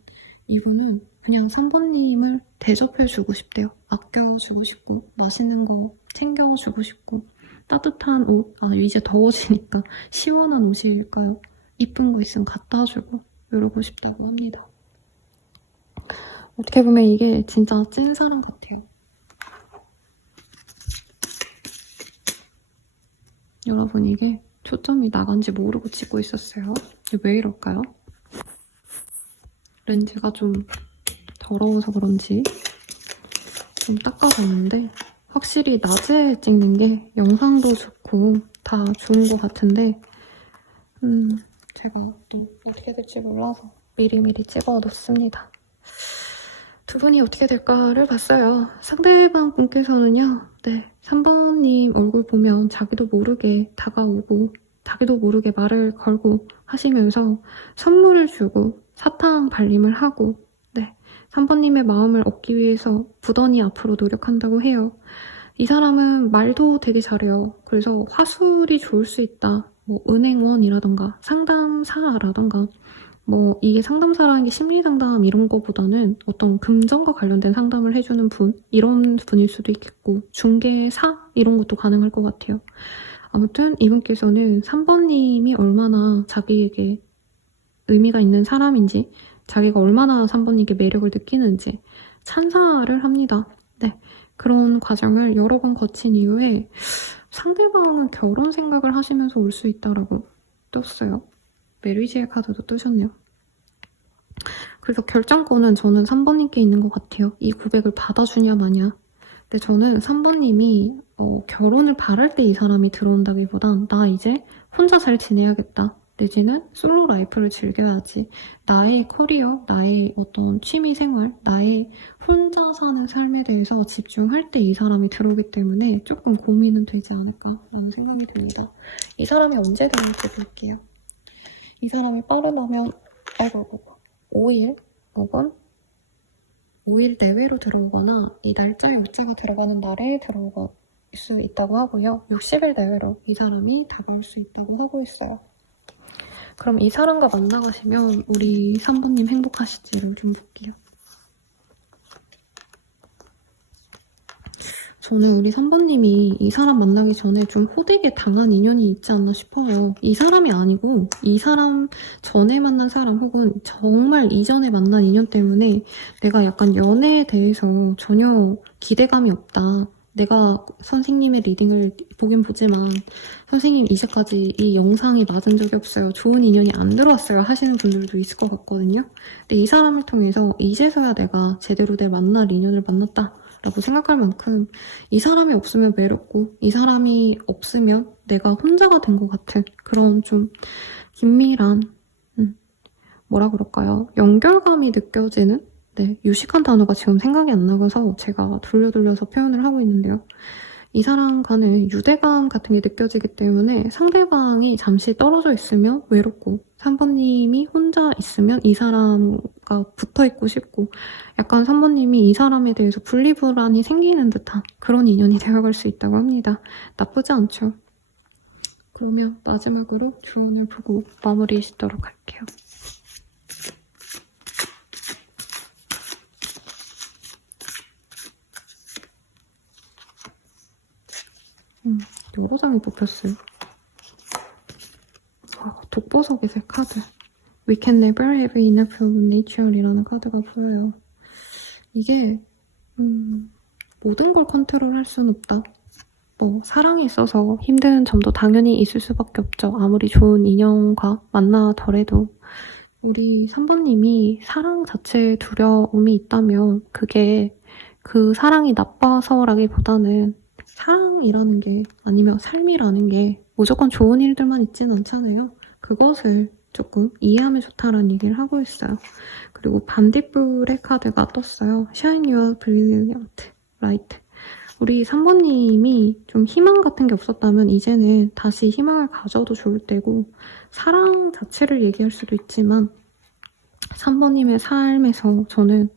이분은 그냥 3번님을 대접해주고 싶대요. 아껴주고 싶고 맛있는 거 챙겨주고 싶고 따뜻한 옷, 이제 더워지니까 시원한 옷일까요? 이쁜 거 있으면 갖다 주고 이러고 싶다고 합니다. 어떻게 보면 이게 진짜 찐사랑 같아요. 여러분 이게 초점이 나간지 모르고 찍고 있었어요. 이게 왜 이럴까요? 렌즈가 좀 더러워서 그런지 좀 닦아봤는데 확실히 낮에 찍는 게 영상도 좋고 다 좋은 것 같은데 제가 또 어떻게 될지 몰라서 미리미리 찍어놓습니다. 두 분이 어떻게 될까를 봤어요. 상대방 분께서는요. 네, 3번님 얼굴 보면 자기도 모르게 다가오고 자기도 모르게 말을 걸고 하시면서 선물을 주고 사탕 발림을 하고 네, 3번님의 마음을 얻기 위해서 부단히 앞으로 노력한다고 해요. 이 사람은 말도 되게 잘해요. 그래서 화술이 좋을 수 있다. 뭐 은행원이라던가 상담사라던가 뭐 이게 상담사라는 게 심리상담 이런 거보다는 어떤 금전과 관련된 상담을 해주는 분 이런 분일 수도 있겠고 중개사 이런 것도 가능할 것 같아요. 아무튼 이분께서는 3번님이 얼마나 자기에게 의미가 있는 사람인지 자기가 얼마나 3번님께 매력을 느끼는지 찬사를 합니다. 네, 그런 과정을 여러 번 거친 이후에 상대방은 결혼 생각을 하시면서 올 수 있다라고 떴어요. 메리지의 카드도 뜨셨네요. 그래서 결정권은 저는 3번님께 있는 것 같아요. 이 고백을 받아주냐 마냐. 근데 저는 3번님이 결혼을 바랄 때 이 사람이 들어온다기보단 나 이제 혼자 잘 지내야겠다. 내지는 솔로 라이프를 즐겨야지. 나의 커리어, 나의 어떤 취미생활, 나의 혼자 사는 삶에 대해서 집중할 때 이 사람이 들어오기 때문에 조금 고민은 되지 않을까라는 생각이 듭니다. 이 사람이 언제 들어올지 볼게요. 이 사람이 빠르다면 5일 혹은 5일 내외로 들어오거나 이 날짜에 요자가 들어가는 날에 들어올 수 있다고 하고요. 60일 내외로 이 사람이 다가올 수 있다고 하고 있어요. 그럼 이 사람과 만나가시면 우리 3번님 행복하실지를 좀 볼게요. 저는 우리 3번님이 이 사람 만나기 전에 좀 호되게 당한 인연이 있지 않나 싶어요. 이 사람이 아니고 이 사람 전에 만난 사람 혹은 정말 이전에 만난 인연 때문에 내가 약간 연애에 대해서 전혀 기대감이 없다. 내가 선생님의 리딩을 보긴 보지만 선생님 이제까지 이 영상이 맞은 적이 없어요. 좋은 인연이 안 들어왔어요. 하시는 분들도 있을 것 같거든요. 근데 이 사람을 통해서 이제서야 내가 제대로 내 만날 인연을 만났다 라고 생각할 만큼 이 사람이 없으면 외롭고 이 사람이 없으면 내가 혼자가 된 것 같은 그런 좀 긴밀한 뭐라 그럴까요? 연결감이 느껴지는 네, 유식한 단어가 지금 생각이 안 나서 제가 돌려서 표현을 하고 있는데요. 이 사람과는 유대감 같은 게 느껴지기 때문에 상대방이 잠시 떨어져 있으면 외롭고 3번님이 혼자 있으면 이 사람과 붙어있고 싶고 약간 3번님이 이 사람에 대해서 분리불안이 생기는 듯한 그런 인연이 되어갈 수 있다고 합니다. 나쁘지 않죠? 그러면 마지막으로 주문을 보고 마무리 짓도록 할게요. 여러 장이 뽑혔어요. 독보석에서 카드. We can never have enough of nature이라는 카드가 보여요. 이게 모든 걸 컨트롤할 수는 없다. 뭐 사랑에 있어서 힘든 점도 당연히 있을 수밖에 없죠. 아무리 좋은 인연과 만나더라도 우리 3번님이 사랑 자체에 두려움이 있다면 그게 그 사랑이 나빠서라기보다는 사랑이라는 게 아니면 삶이라는 게 무조건 좋은 일들만 있지는 않잖아요. 그것을 조금 이해하면 좋다라는 얘기를 하고 있어요. 그리고 반딧불의 카드가 떴어요. Shine your brilliant light. 우리 3번님이 좀 희망 같은 게 없었다면 이제는 다시 희망을 가져도 좋을 때고 사랑 자체를 얘기할 수도 있지만 3번님의 삶에서 저는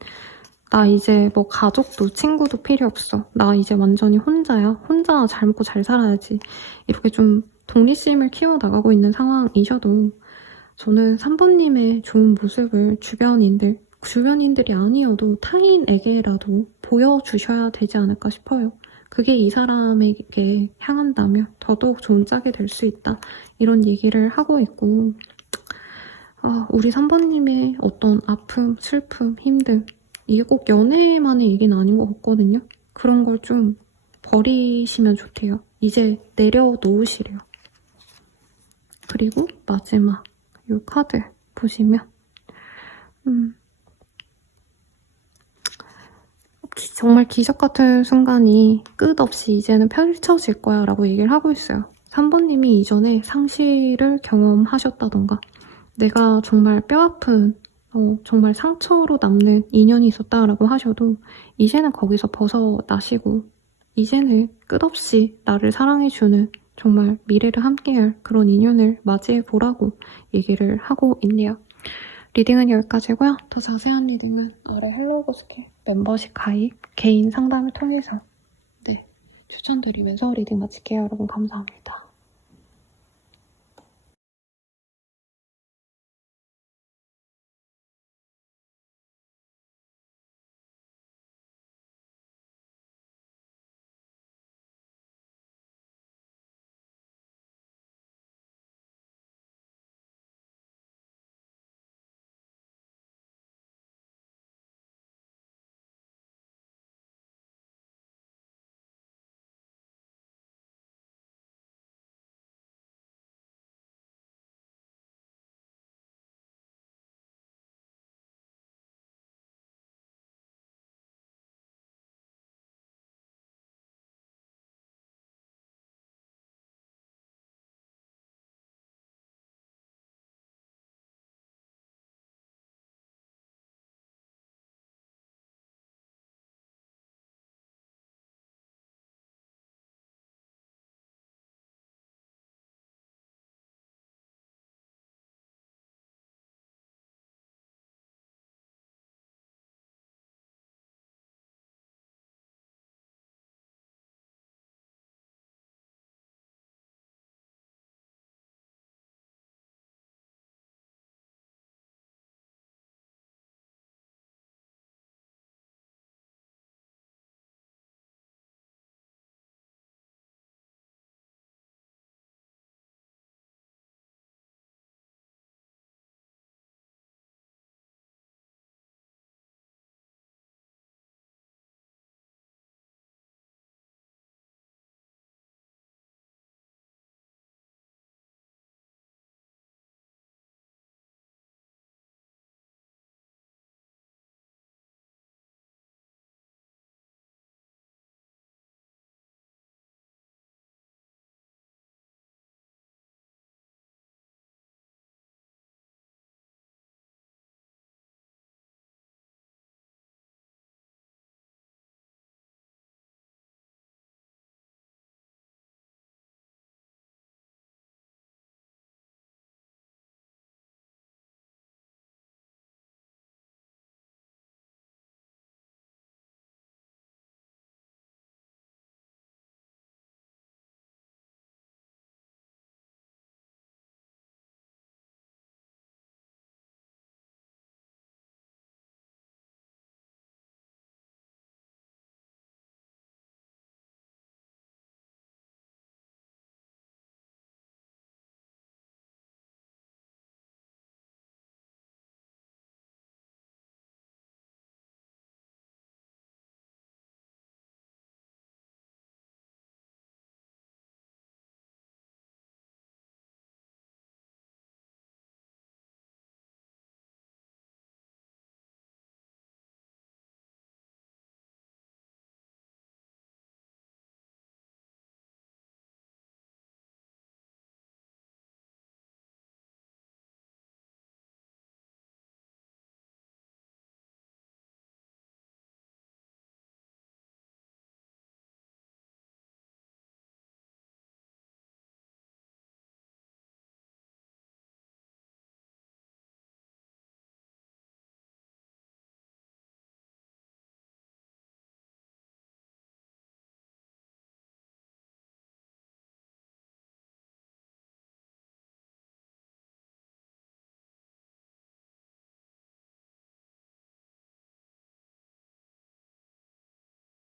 나 이제 뭐 가족도 친구도 필요 없어. 나 이제 완전히 혼자야. 혼자 잘 먹고 잘 살아야지. 이렇게 좀 독립심을 키워나가고 있는 상황이셔도 저는 3번님의 좋은 모습을 주변인들이 아니어도 타인에게라도 보여주셔야 되지 않을까 싶어요. 그게 이 사람에게 향한다면 더더욱 좋은 짝이 될 수 있다. 이런 얘기를 하고 있고 우리 3번님의 어떤 아픔, 슬픔, 힘듦 이게 꼭 연애만의 얘기는 아닌 것 같거든요. 그런 걸 좀 버리시면 좋대요. 이제 내려놓으시래요. 그리고 마지막 이 카드 보시면 정말 기적 같은 순간이 끝없이 이제는 펼쳐질 거야 라고 얘기를 하고 있어요. 3번님이 이전에 상실을 경험하셨다던가 내가 정말 뼈아픈 정말 상처로 남는 인연이 있었다라고 하셔도 이제는 거기서 벗어나시고 이제는 끝없이 나를 사랑해주는 정말 미래를 함께할 그런 인연을 맞이해보라고 얘기를 하고 있네요. 리딩은 여기까지고요. 더 자세한 리딩은 아래 헬로우버스케 멤버십 가입, 개인 상담을 통해서 추천드리면서 리딩 마칠게요. 여러분 감사합니다.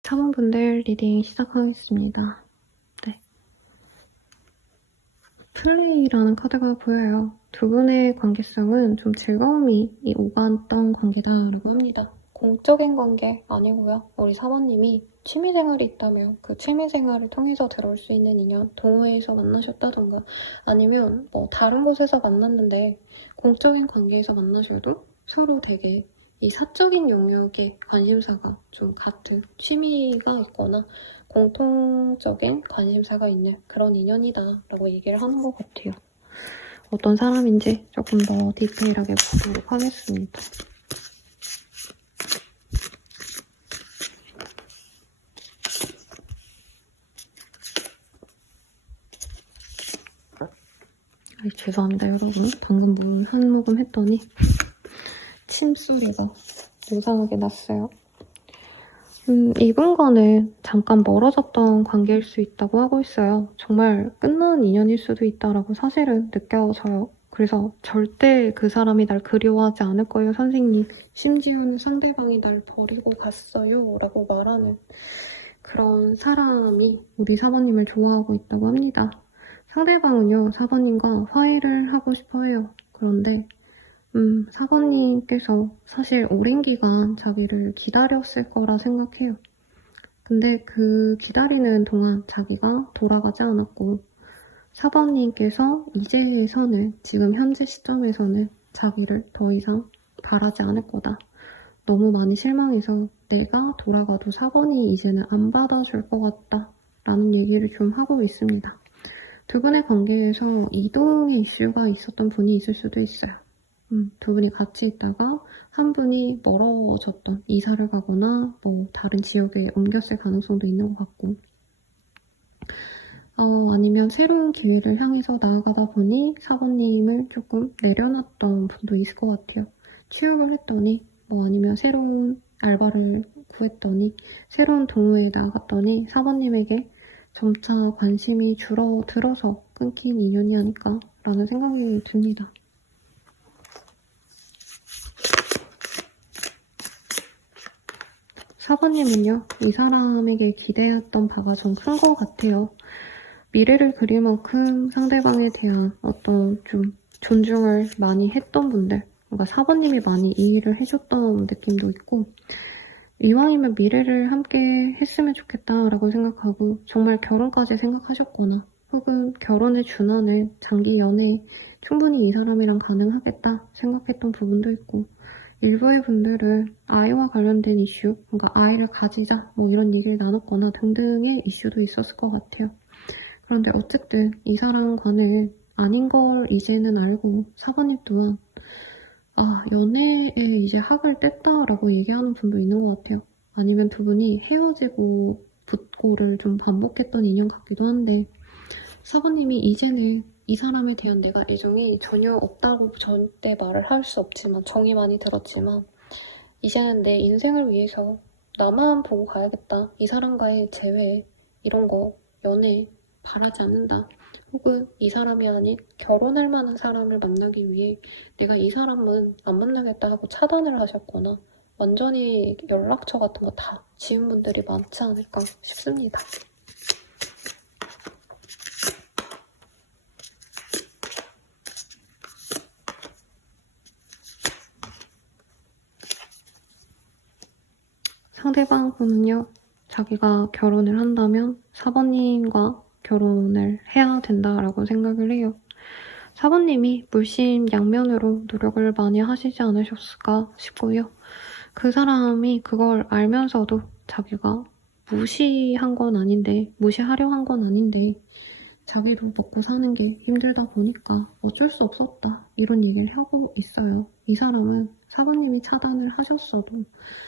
사모분들 리딩 시작하겠습니다. 네. 플레이라는 카드가 보여요. 두 분의 관계성은 좀 즐거움이 오갔던 관계다라고 합니다. 공적인 관계 아니고요. 우리 사모님이 취미생활이 있다면 그 취미생활을 통해서 들어올 수 있는 인연, 동호회에서 만나셨다던가 아니면 뭐 다른 곳에서 만났는데 공적인 관계에서 만나셔도 서로 되게 이 사적인 영역에 관심사가 좀 같은 취미가 있거나 공통적인 관심사가 있는 그런 인연이다라고 얘기를 하는 것 같아요. 어떤 사람인지 조금 더 디테일하게 보도록 하겠습니다. 죄송합니다, 여러분. 방금 물 한 모금 했더니 침소리가 이상하게 났어요. 이분과는 잠깐 멀어졌던 관계일 수 있다고 하고 있어요. 정말 끝난 인연일 수도 있다라고 사실은 느껴져요. 그래서 절대 그 사람이 날 그리워하지 않을 거예요, 선생님. 심지어는 상대방이 날 버리고 갔어요 라고 말하는 그런 사람이 우리 사모님을 좋아하고 있다고 합니다. 상대방은요, 사모님과 화해를 하고 싶어 해요. 그런데 사모님께서 사실 오랜 기간 자기를 기다렸을 거라 생각해요. 근데 그 기다리는 동안 자기가 돌아가지 않았고 사모님께서 이제서는 지금 현재 시점에서는 자기를 더 이상 바라지 않을 거다. 너무 많이 실망해서 내가 돌아가도 사번이 이제는 안 받아줄 것 같다 라는 얘기를 좀 하고 있습니다. 두 분의 관계에서 이동의 이슈가 있었던 분이 있을 수도 있어요. 두 분이 같이 있다가 한 분이 멀어졌던, 이사를 가거나 뭐 다른 지역에 옮겼을 가능성도 있는 것 같고 아니면 새로운 기회를 향해서 나아가다 보니 사모님을 조금 내려놨던 분도 있을 것 같아요. 취업을 했더니 뭐 아니면 새로운 알바를 구했더니 새로운 동호회에 나갔더니 사모님에게 점차 관심이 줄어들어서 끊긴 인연이 아닐까라는 생각이 듭니다. 사모님은요, 이 사람에게 기대했던 바가 좀 큰 것 같아요. 미래를 그릴 만큼 상대방에 대한 어떤 좀 존중을 많이 했던 분들, 그러니까 사모님이 많이 이해를 해줬던 느낌도 있고 이왕이면 미래를 함께 했으면 좋겠다라고 생각하고 정말 결혼까지 생각하셨거나 혹은 결혼에 준하는 장기 연애 충분히 이 사람이랑 가능하겠다 생각했던 부분도 있고 일부의 분들은 아이와 관련된 이슈, 그러니까 아이를 가지자 뭐 이런 얘기를 나눴거나 등등의 이슈도 있었을 것 같아요. 그런데 어쨌든 이 사람과는 아닌 걸 이제는 알고 사모님 또한 연애에 이제 학을 뗐다라고 얘기하는 분도 있는 것 같아요. 아니면 두 분이 헤어지고 붙고를 좀 반복했던 인연 같기도 한데 사모님이 이제는 이 사람에 대한 내가 애정이 전혀 없다고 절대 말을 할 수 없지만 정이 많이 들었지만 이제는 내 인생을 위해서 나만 보고 가야겠다. 이 사람과의 재회 이런 거 연애 바라지 않는다. 혹은 이 사람이 아닌 결혼할 만한 사람을 만나기 위해 내가 이 사람은 안 만나겠다 하고 차단을 하셨거나 완전히 연락처 같은 거 다 지운 분들이 많지 않을까 싶습니다. 상대방 분은요, 자기가 결혼을 한다면 사모님과 결혼을 해야 된다라고 생각을 해요. 사모님이 물심양면으로 노력을 많이 하시지 않으셨을까 싶고요. 그 사람이 그걸 알면서도 자기가 무시한 건 아닌데, 무시하려 한 건 아닌데 자기로 먹고 사는 게 힘들다 보니까 어쩔 수 없었다 이런 얘기를 하고 있어요. 이 사람은 사모님이 차단을 하셨어도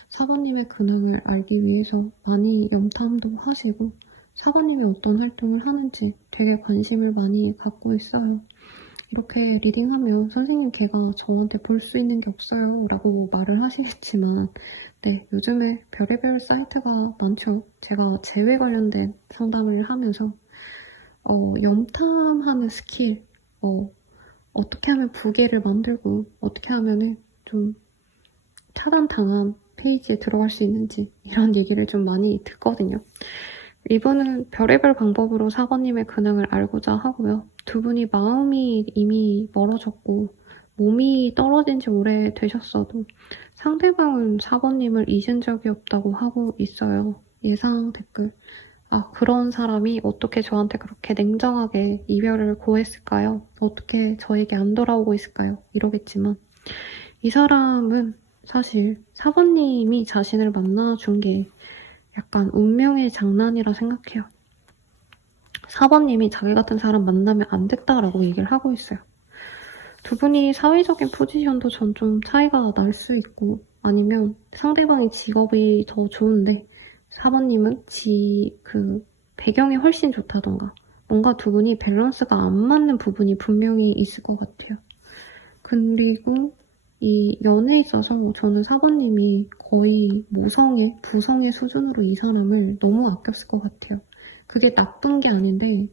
사모님의 근황을 알기 위해서 많이 염탐도 하시고 사모님이 어떤 활동을 하는지 되게 관심을 많이 갖고 있어요. 이렇게 리딩하면 선생님 걔가 저한테 볼 수 있는 게 없어요 라고 말을 하시겠지만 네, 요즘에 별의별 사이트가 많죠. 제가 재회 관련된 상담을 하면서 염탐하는 스킬, 어떻게 하면 부계를 만들고 어떻게 하면은 좀 차단당한 페이지에 들어갈 수 있는지 이런 얘기를 좀 많이 듣거든요. 이분은 별의별 방법으로 4번님의 근황을 알고자 하고요. 두 분이 마음이 이미 멀어졌고 몸이 떨어진 지 오래되셨어도 상대방은 4번님을 잊은 적이 없다고 하고 있어요. 예상 댓글. 아, 그런 사람이 어떻게 저한테 그렇게 냉정하게 이별을 고했을까요? 어떻게 저에게 안 돌아오고 있을까요? 이러겠지만 이 사람은 사실 4번님이 자신을 만나준 게 약간 운명의 장난이라 생각해요. 4번님이 자기 같은 사람 만나면 안 됐다라고 얘기를 하고 있어요. 두 분이 사회적인 포지션도 전 좀 차이가 날 수 있고 아니면 상대방의 직업이 더 좋은데 4번님은 배경이 훨씬 좋다던가 뭔가 두 분이 밸런스가 안 맞는 부분이 분명히 있을 것 같아요. 그리고 이 연애에 있어서 저는 4번님이 거의 모성애, 부성애 수준으로 이 사람을 너무 아꼈을 것 같아요. 그게 나쁜 게 아닌데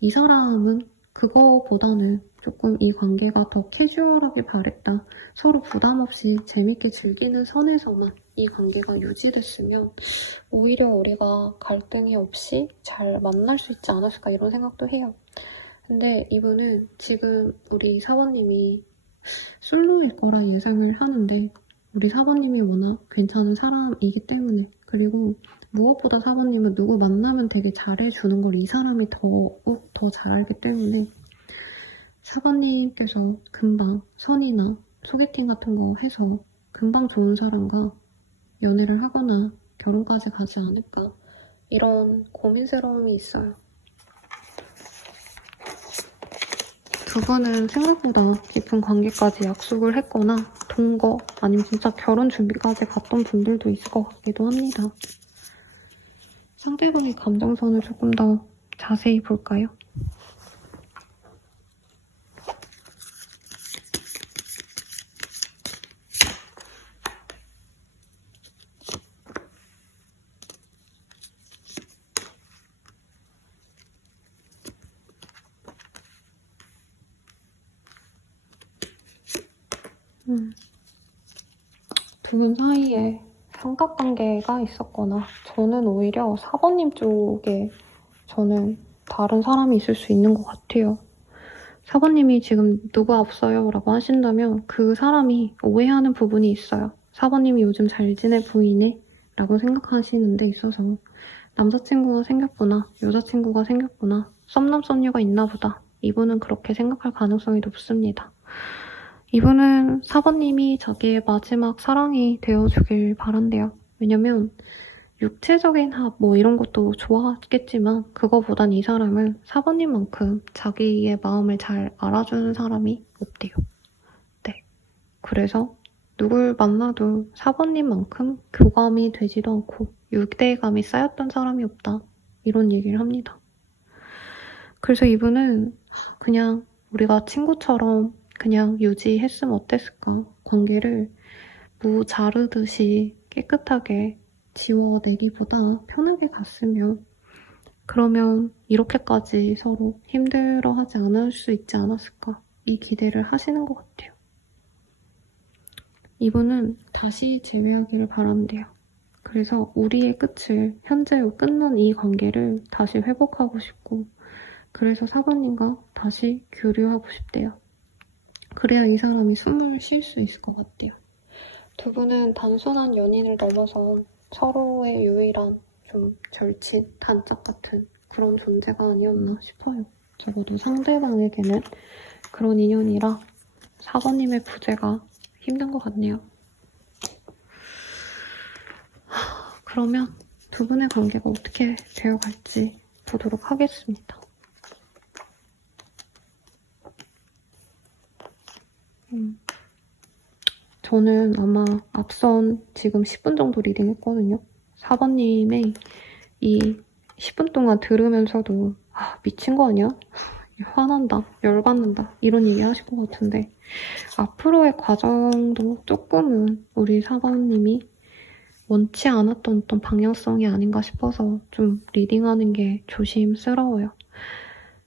이 사람은 그거보다는 조금 이 관계가 더 캐주얼하게 바랬다. 서로 부담 없이 재밌게 즐기는 선에서만 이 관계가 유지됐으면 오히려 우리가 갈등이 없이 잘 만날 수 있지 않았을까 이런 생각도 해요. 근데 이분은 지금 우리 사모님이 솔로일 거라 예상을 하는데 우리 사모님이 워낙 괜찮은 사람이기 때문에 그리고 무엇보다 사모님은 누구 만나면 되게 잘해주는 걸 이 사람이 더욱 더 잘 알기 때문에 사모님께서 금방 선이나 소개팅 같은 거 해서 금방 좋은 사람과 연애를 하거나 결혼까지 가지 않을까 이런 고민스러움이 있어요. 두 분은 생각보다 깊은 관계까지 약속을 했거나 동거 아니면 진짜 결혼 준비까지 갔던 분들도 있을 것 같기도 합니다. 상대방의 감정선을 조금 더 자세히 볼까요? 두 분 사이에 삼각관계가 있었거나 저는 오히려 4번님 쪽에 저는 다른 사람이 있을 수 있는 것 같아요. 4번님이 지금 누가 없어요 라고 하신다면 그 사람이 오해하는 부분이 있어요. 4번님이 요즘 잘 지내 보이네 라고 생각하시는 데 있어서 남자친구가 생겼구나, 여자친구가 생겼구나, 썸남 썸녀가 있나 보다. 이분은 그렇게 생각할 가능성이 높습니다. 이분은 4번님이 자기의 마지막 사랑이 되어주길 바란대요. 왜냐면 육체적인 합 뭐 이런 것도 좋았겠지만 그거보단 이 사람은 4번님만큼 자기의 마음을 잘 알아주는 사람이 없대요. 네. 그래서 누굴 만나도 4번님만큼 교감이 되지도 않고 유대감이 쌓였던 사람이 없다. 이런 얘기를 합니다. 그래서 이분은 그냥 우리가 친구처럼 그냥 유지했으면 어땠을까? 관계를 무 자르듯이 깨끗하게 지워내기보다 편하게 갔으면 그러면 이렇게까지 서로 힘들어하지 않을 수 있지 않았을까? 이 기대를 하시는 것 같아요. 이분은 다시 재회하기를 바란대요. 그래서 우리의 끝을 현재 끝난 이 관계를 다시 회복하고 싶고 그래서 4번님과 다시 교류하고 싶대요. 그래야 이 사람이 숨을 쉴 수 있을 것 같아요. 두 분은 단순한 연인을 넘어서 서로의 유일한 좀 절친, 단짝 같은 그런 존재가 아니었나 싶어요. 적어도 상대방에게는 그런 인연이라 4번님의 부재가 힘든 것 같네요. 그러면 두 분의 관계가 어떻게 되어갈지 보도록 하겠습니다. 저는 아마 앞선 지금 10분 정도 리딩했거든요. 4번님의 이 10분 동안 들으면서도 미친 거 아니야? 화난다, 열받는다 이런 얘기 하실 것 같은데 앞으로의 과정도 조금은 우리 4번님이 원치 않았던 어떤 방향성이 아닌가 싶어서 좀 리딩하는 게 조심스러워요.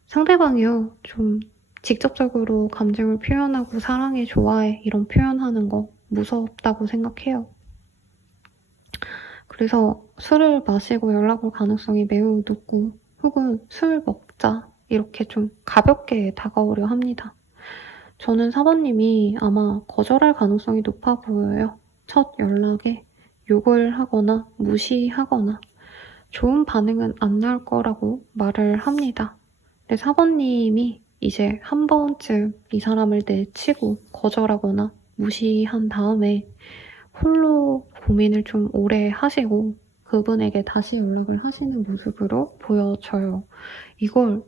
상대방이요, 좀 직접적으로 감정을 표현하고 사랑해, 좋아해 이런 표현하는 거 무섭다고 생각해요. 그래서 술을 마시고 연락 올 가능성이 매우 높고 혹은 술 먹자 이렇게 좀 가볍게 다가오려 합니다. 저는 사모님이 아마 거절할 가능성이 높아 보여요. 첫 연락에 욕을 하거나 무시하거나 좋은 반응은 안 나올 거라고 말을 합니다. 근데 사모님이 이제 한 번쯤 이 사람을 내치고 거절하거나 무시한 다음에 홀로 고민을 좀 오래 하시고 그분에게 다시 연락을 하시는 모습으로 보여져요. 이걸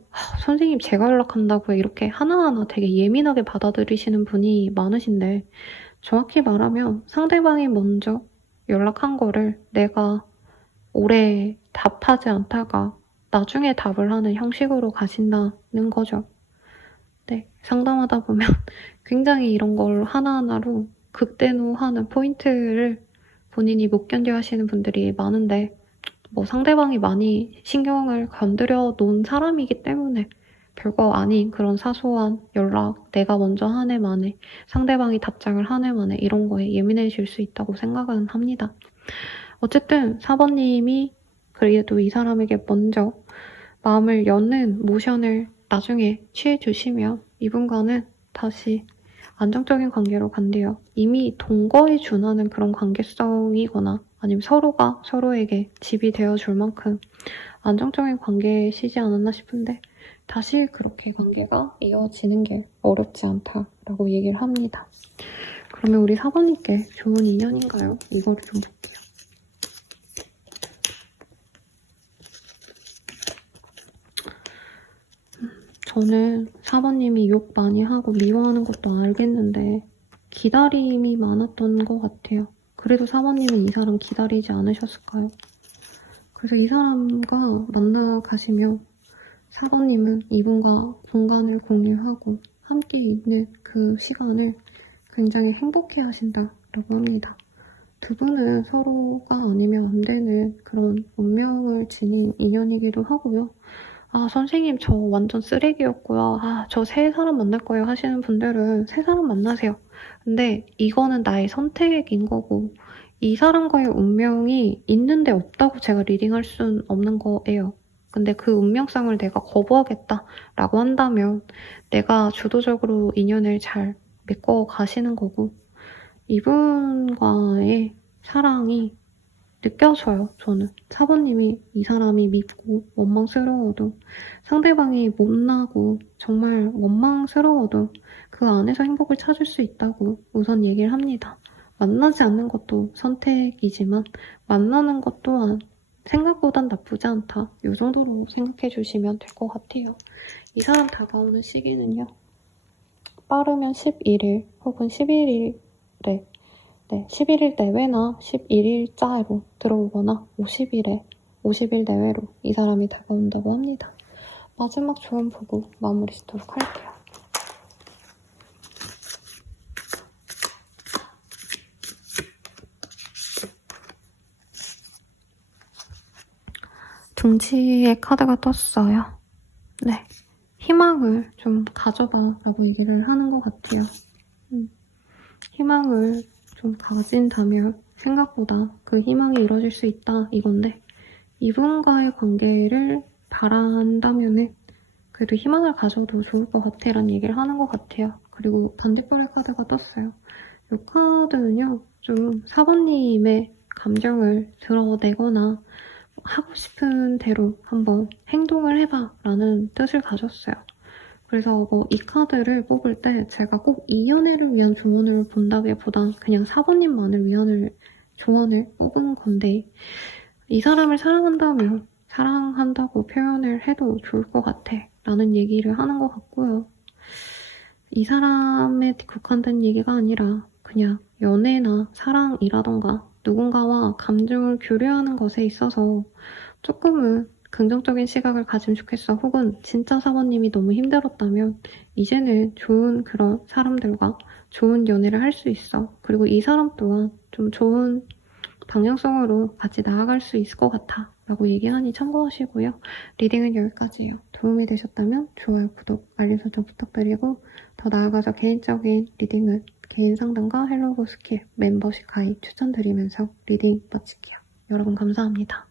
선생님 제가 연락한다고 이렇게 하나하나 되게 예민하게 받아들이시는 분이 많으신데 정확히 말하면 상대방이 먼저 연락한 거를 내가 오래 답하지 않다가 나중에 답을 하는 형식으로 가신다는 거죠. 네, 상담하다 보면 굉장히 이런 걸 하나하나로 극대노하는 포인트를 본인이 못 견뎌 하시는 분들이 많은데 뭐 상대방이 많이 신경을 건드려 놓은 사람이기 때문에 별거 아닌 그런 사소한 연락, 내가 먼저 한 해 만에 상대방이 답장을 한 해 만에 이런 거에 예민해질 수 있다고 생각은 합니다. 어쨌든 사번님이 그래도 이 사람에게 먼저 마음을 여는 모션을 나중에 취해주시면 이분과는 다시 안정적인 관계로 간대요. 이미 동거에 준하는 그런 관계성이거나 아니면 서로가 서로에게 집이 되어줄 만큼 안정적인 관계시지 않았나 싶은데 다시 그렇게 관계가 이어지는 게 어렵지 않다라고 얘기를 합니다. 그러면 우리 사번님께 좋은 인연인가요? 이거를 좀 볼게요. 저는 사번님이 욕 많이 하고 미워하는 것도 알겠는데 기다림이 많았던 것 같아요. 그래도 사번님은 이 사람 기다리지 않으셨을까요? 그래서 이 사람과 만나가시며 사번님은 이분과 공간을 공유하고 함께 있는 그 시간을 굉장히 행복해 하신다라고 합니다. 두 분은 서로가 아니면 안 되는 그런 운명을 지닌 인연이기도 하고요. 아, 선생님, 저 완전 쓰레기였고요. 아, 저 새 사람 만날 거예요 하시는 분들은 새 사람 만나세요. 근데 이거는 나의 선택인 거고, 이 사람과의 운명이 있는데 없다고 제가 리딩할 순 없는 거예요. 근데 그 운명성을 내가 거부하겠다라고 한다면 내가 주도적으로 인연을 잘 메꿔 가시는 거고, 이분과의 사랑이 느껴져요, 저는. 사부님이 이 사람이 밉고 원망스러워도 상대방이 못나고 정말 원망스러워도 그 안에서 행복을 찾을 수 있다고 우선 얘기를 합니다. 만나지 않는 것도 선택이지만 만나는 것 또한 생각보단 나쁘지 않다. 이 정도로 생각해 주시면 될 것 같아요. 이 사람 다가오는 시기는요. 빠르면 11일 혹은 11일에 11일 내외나 11일자로 들어오거나 50일 내외로 이 사람이 다가온다고 합니다. 마지막 조언 보고 마무리 짓도록 할게요. 둥지의 카드가 떴어요. 네, 희망을 좀 가져봐 라고 얘기를 하는 것 같아요. 희망을 좀 가진다면 생각보다 그 희망이 이루어질 수 있다 이건데 이분과의 관계를 바란다면은 그래도 희망을 가져도 좋을 것 같아 라는 얘기를 하는 것 같아요. 그리고 반대편의 카드가 떴어요. 이 카드는요, 좀 사번님의 감정을 드러내거나 하고 싶은 대로 한번 행동을 해봐 라는 뜻을 가졌어요. 그래서 뭐 이 카드를 뽑을 때 제가 꼭 이 연애를 위한 조언을 본다기보단 그냥 사번님만을 위한 조언을 뽑은 건데 이 사람을 사랑한다면 사랑한다고 표현을 해도 좋을 것 같아 라는 얘기를 하는 것 같고요. 이 사람에 국한된 얘기가 아니라 그냥 연애나 사랑이라던가 누군가와 감정을 교류하는 것에 있어서 조금은 긍정적인 시각을 가지면 좋겠어. 혹은 진짜 사모님이 너무 힘들었다면 이제는 좋은 그런 사람들과 좋은 연애를 할 수 있어. 그리고 이 사람 또한 좀 좋은 방향성으로 같이 나아갈 수 있을 것 같아 라고 얘기하니 참고하시고요. 리딩은 여기까지예요. 도움이 되셨다면 좋아요, 구독, 알림 설정 부탁드리고 더 나아가서 개인적인 리딩은 개인 상담과 헬로우 스킬 멤버십 가입 추천드리면서 리딩 마칠게요. 여러분 감사합니다.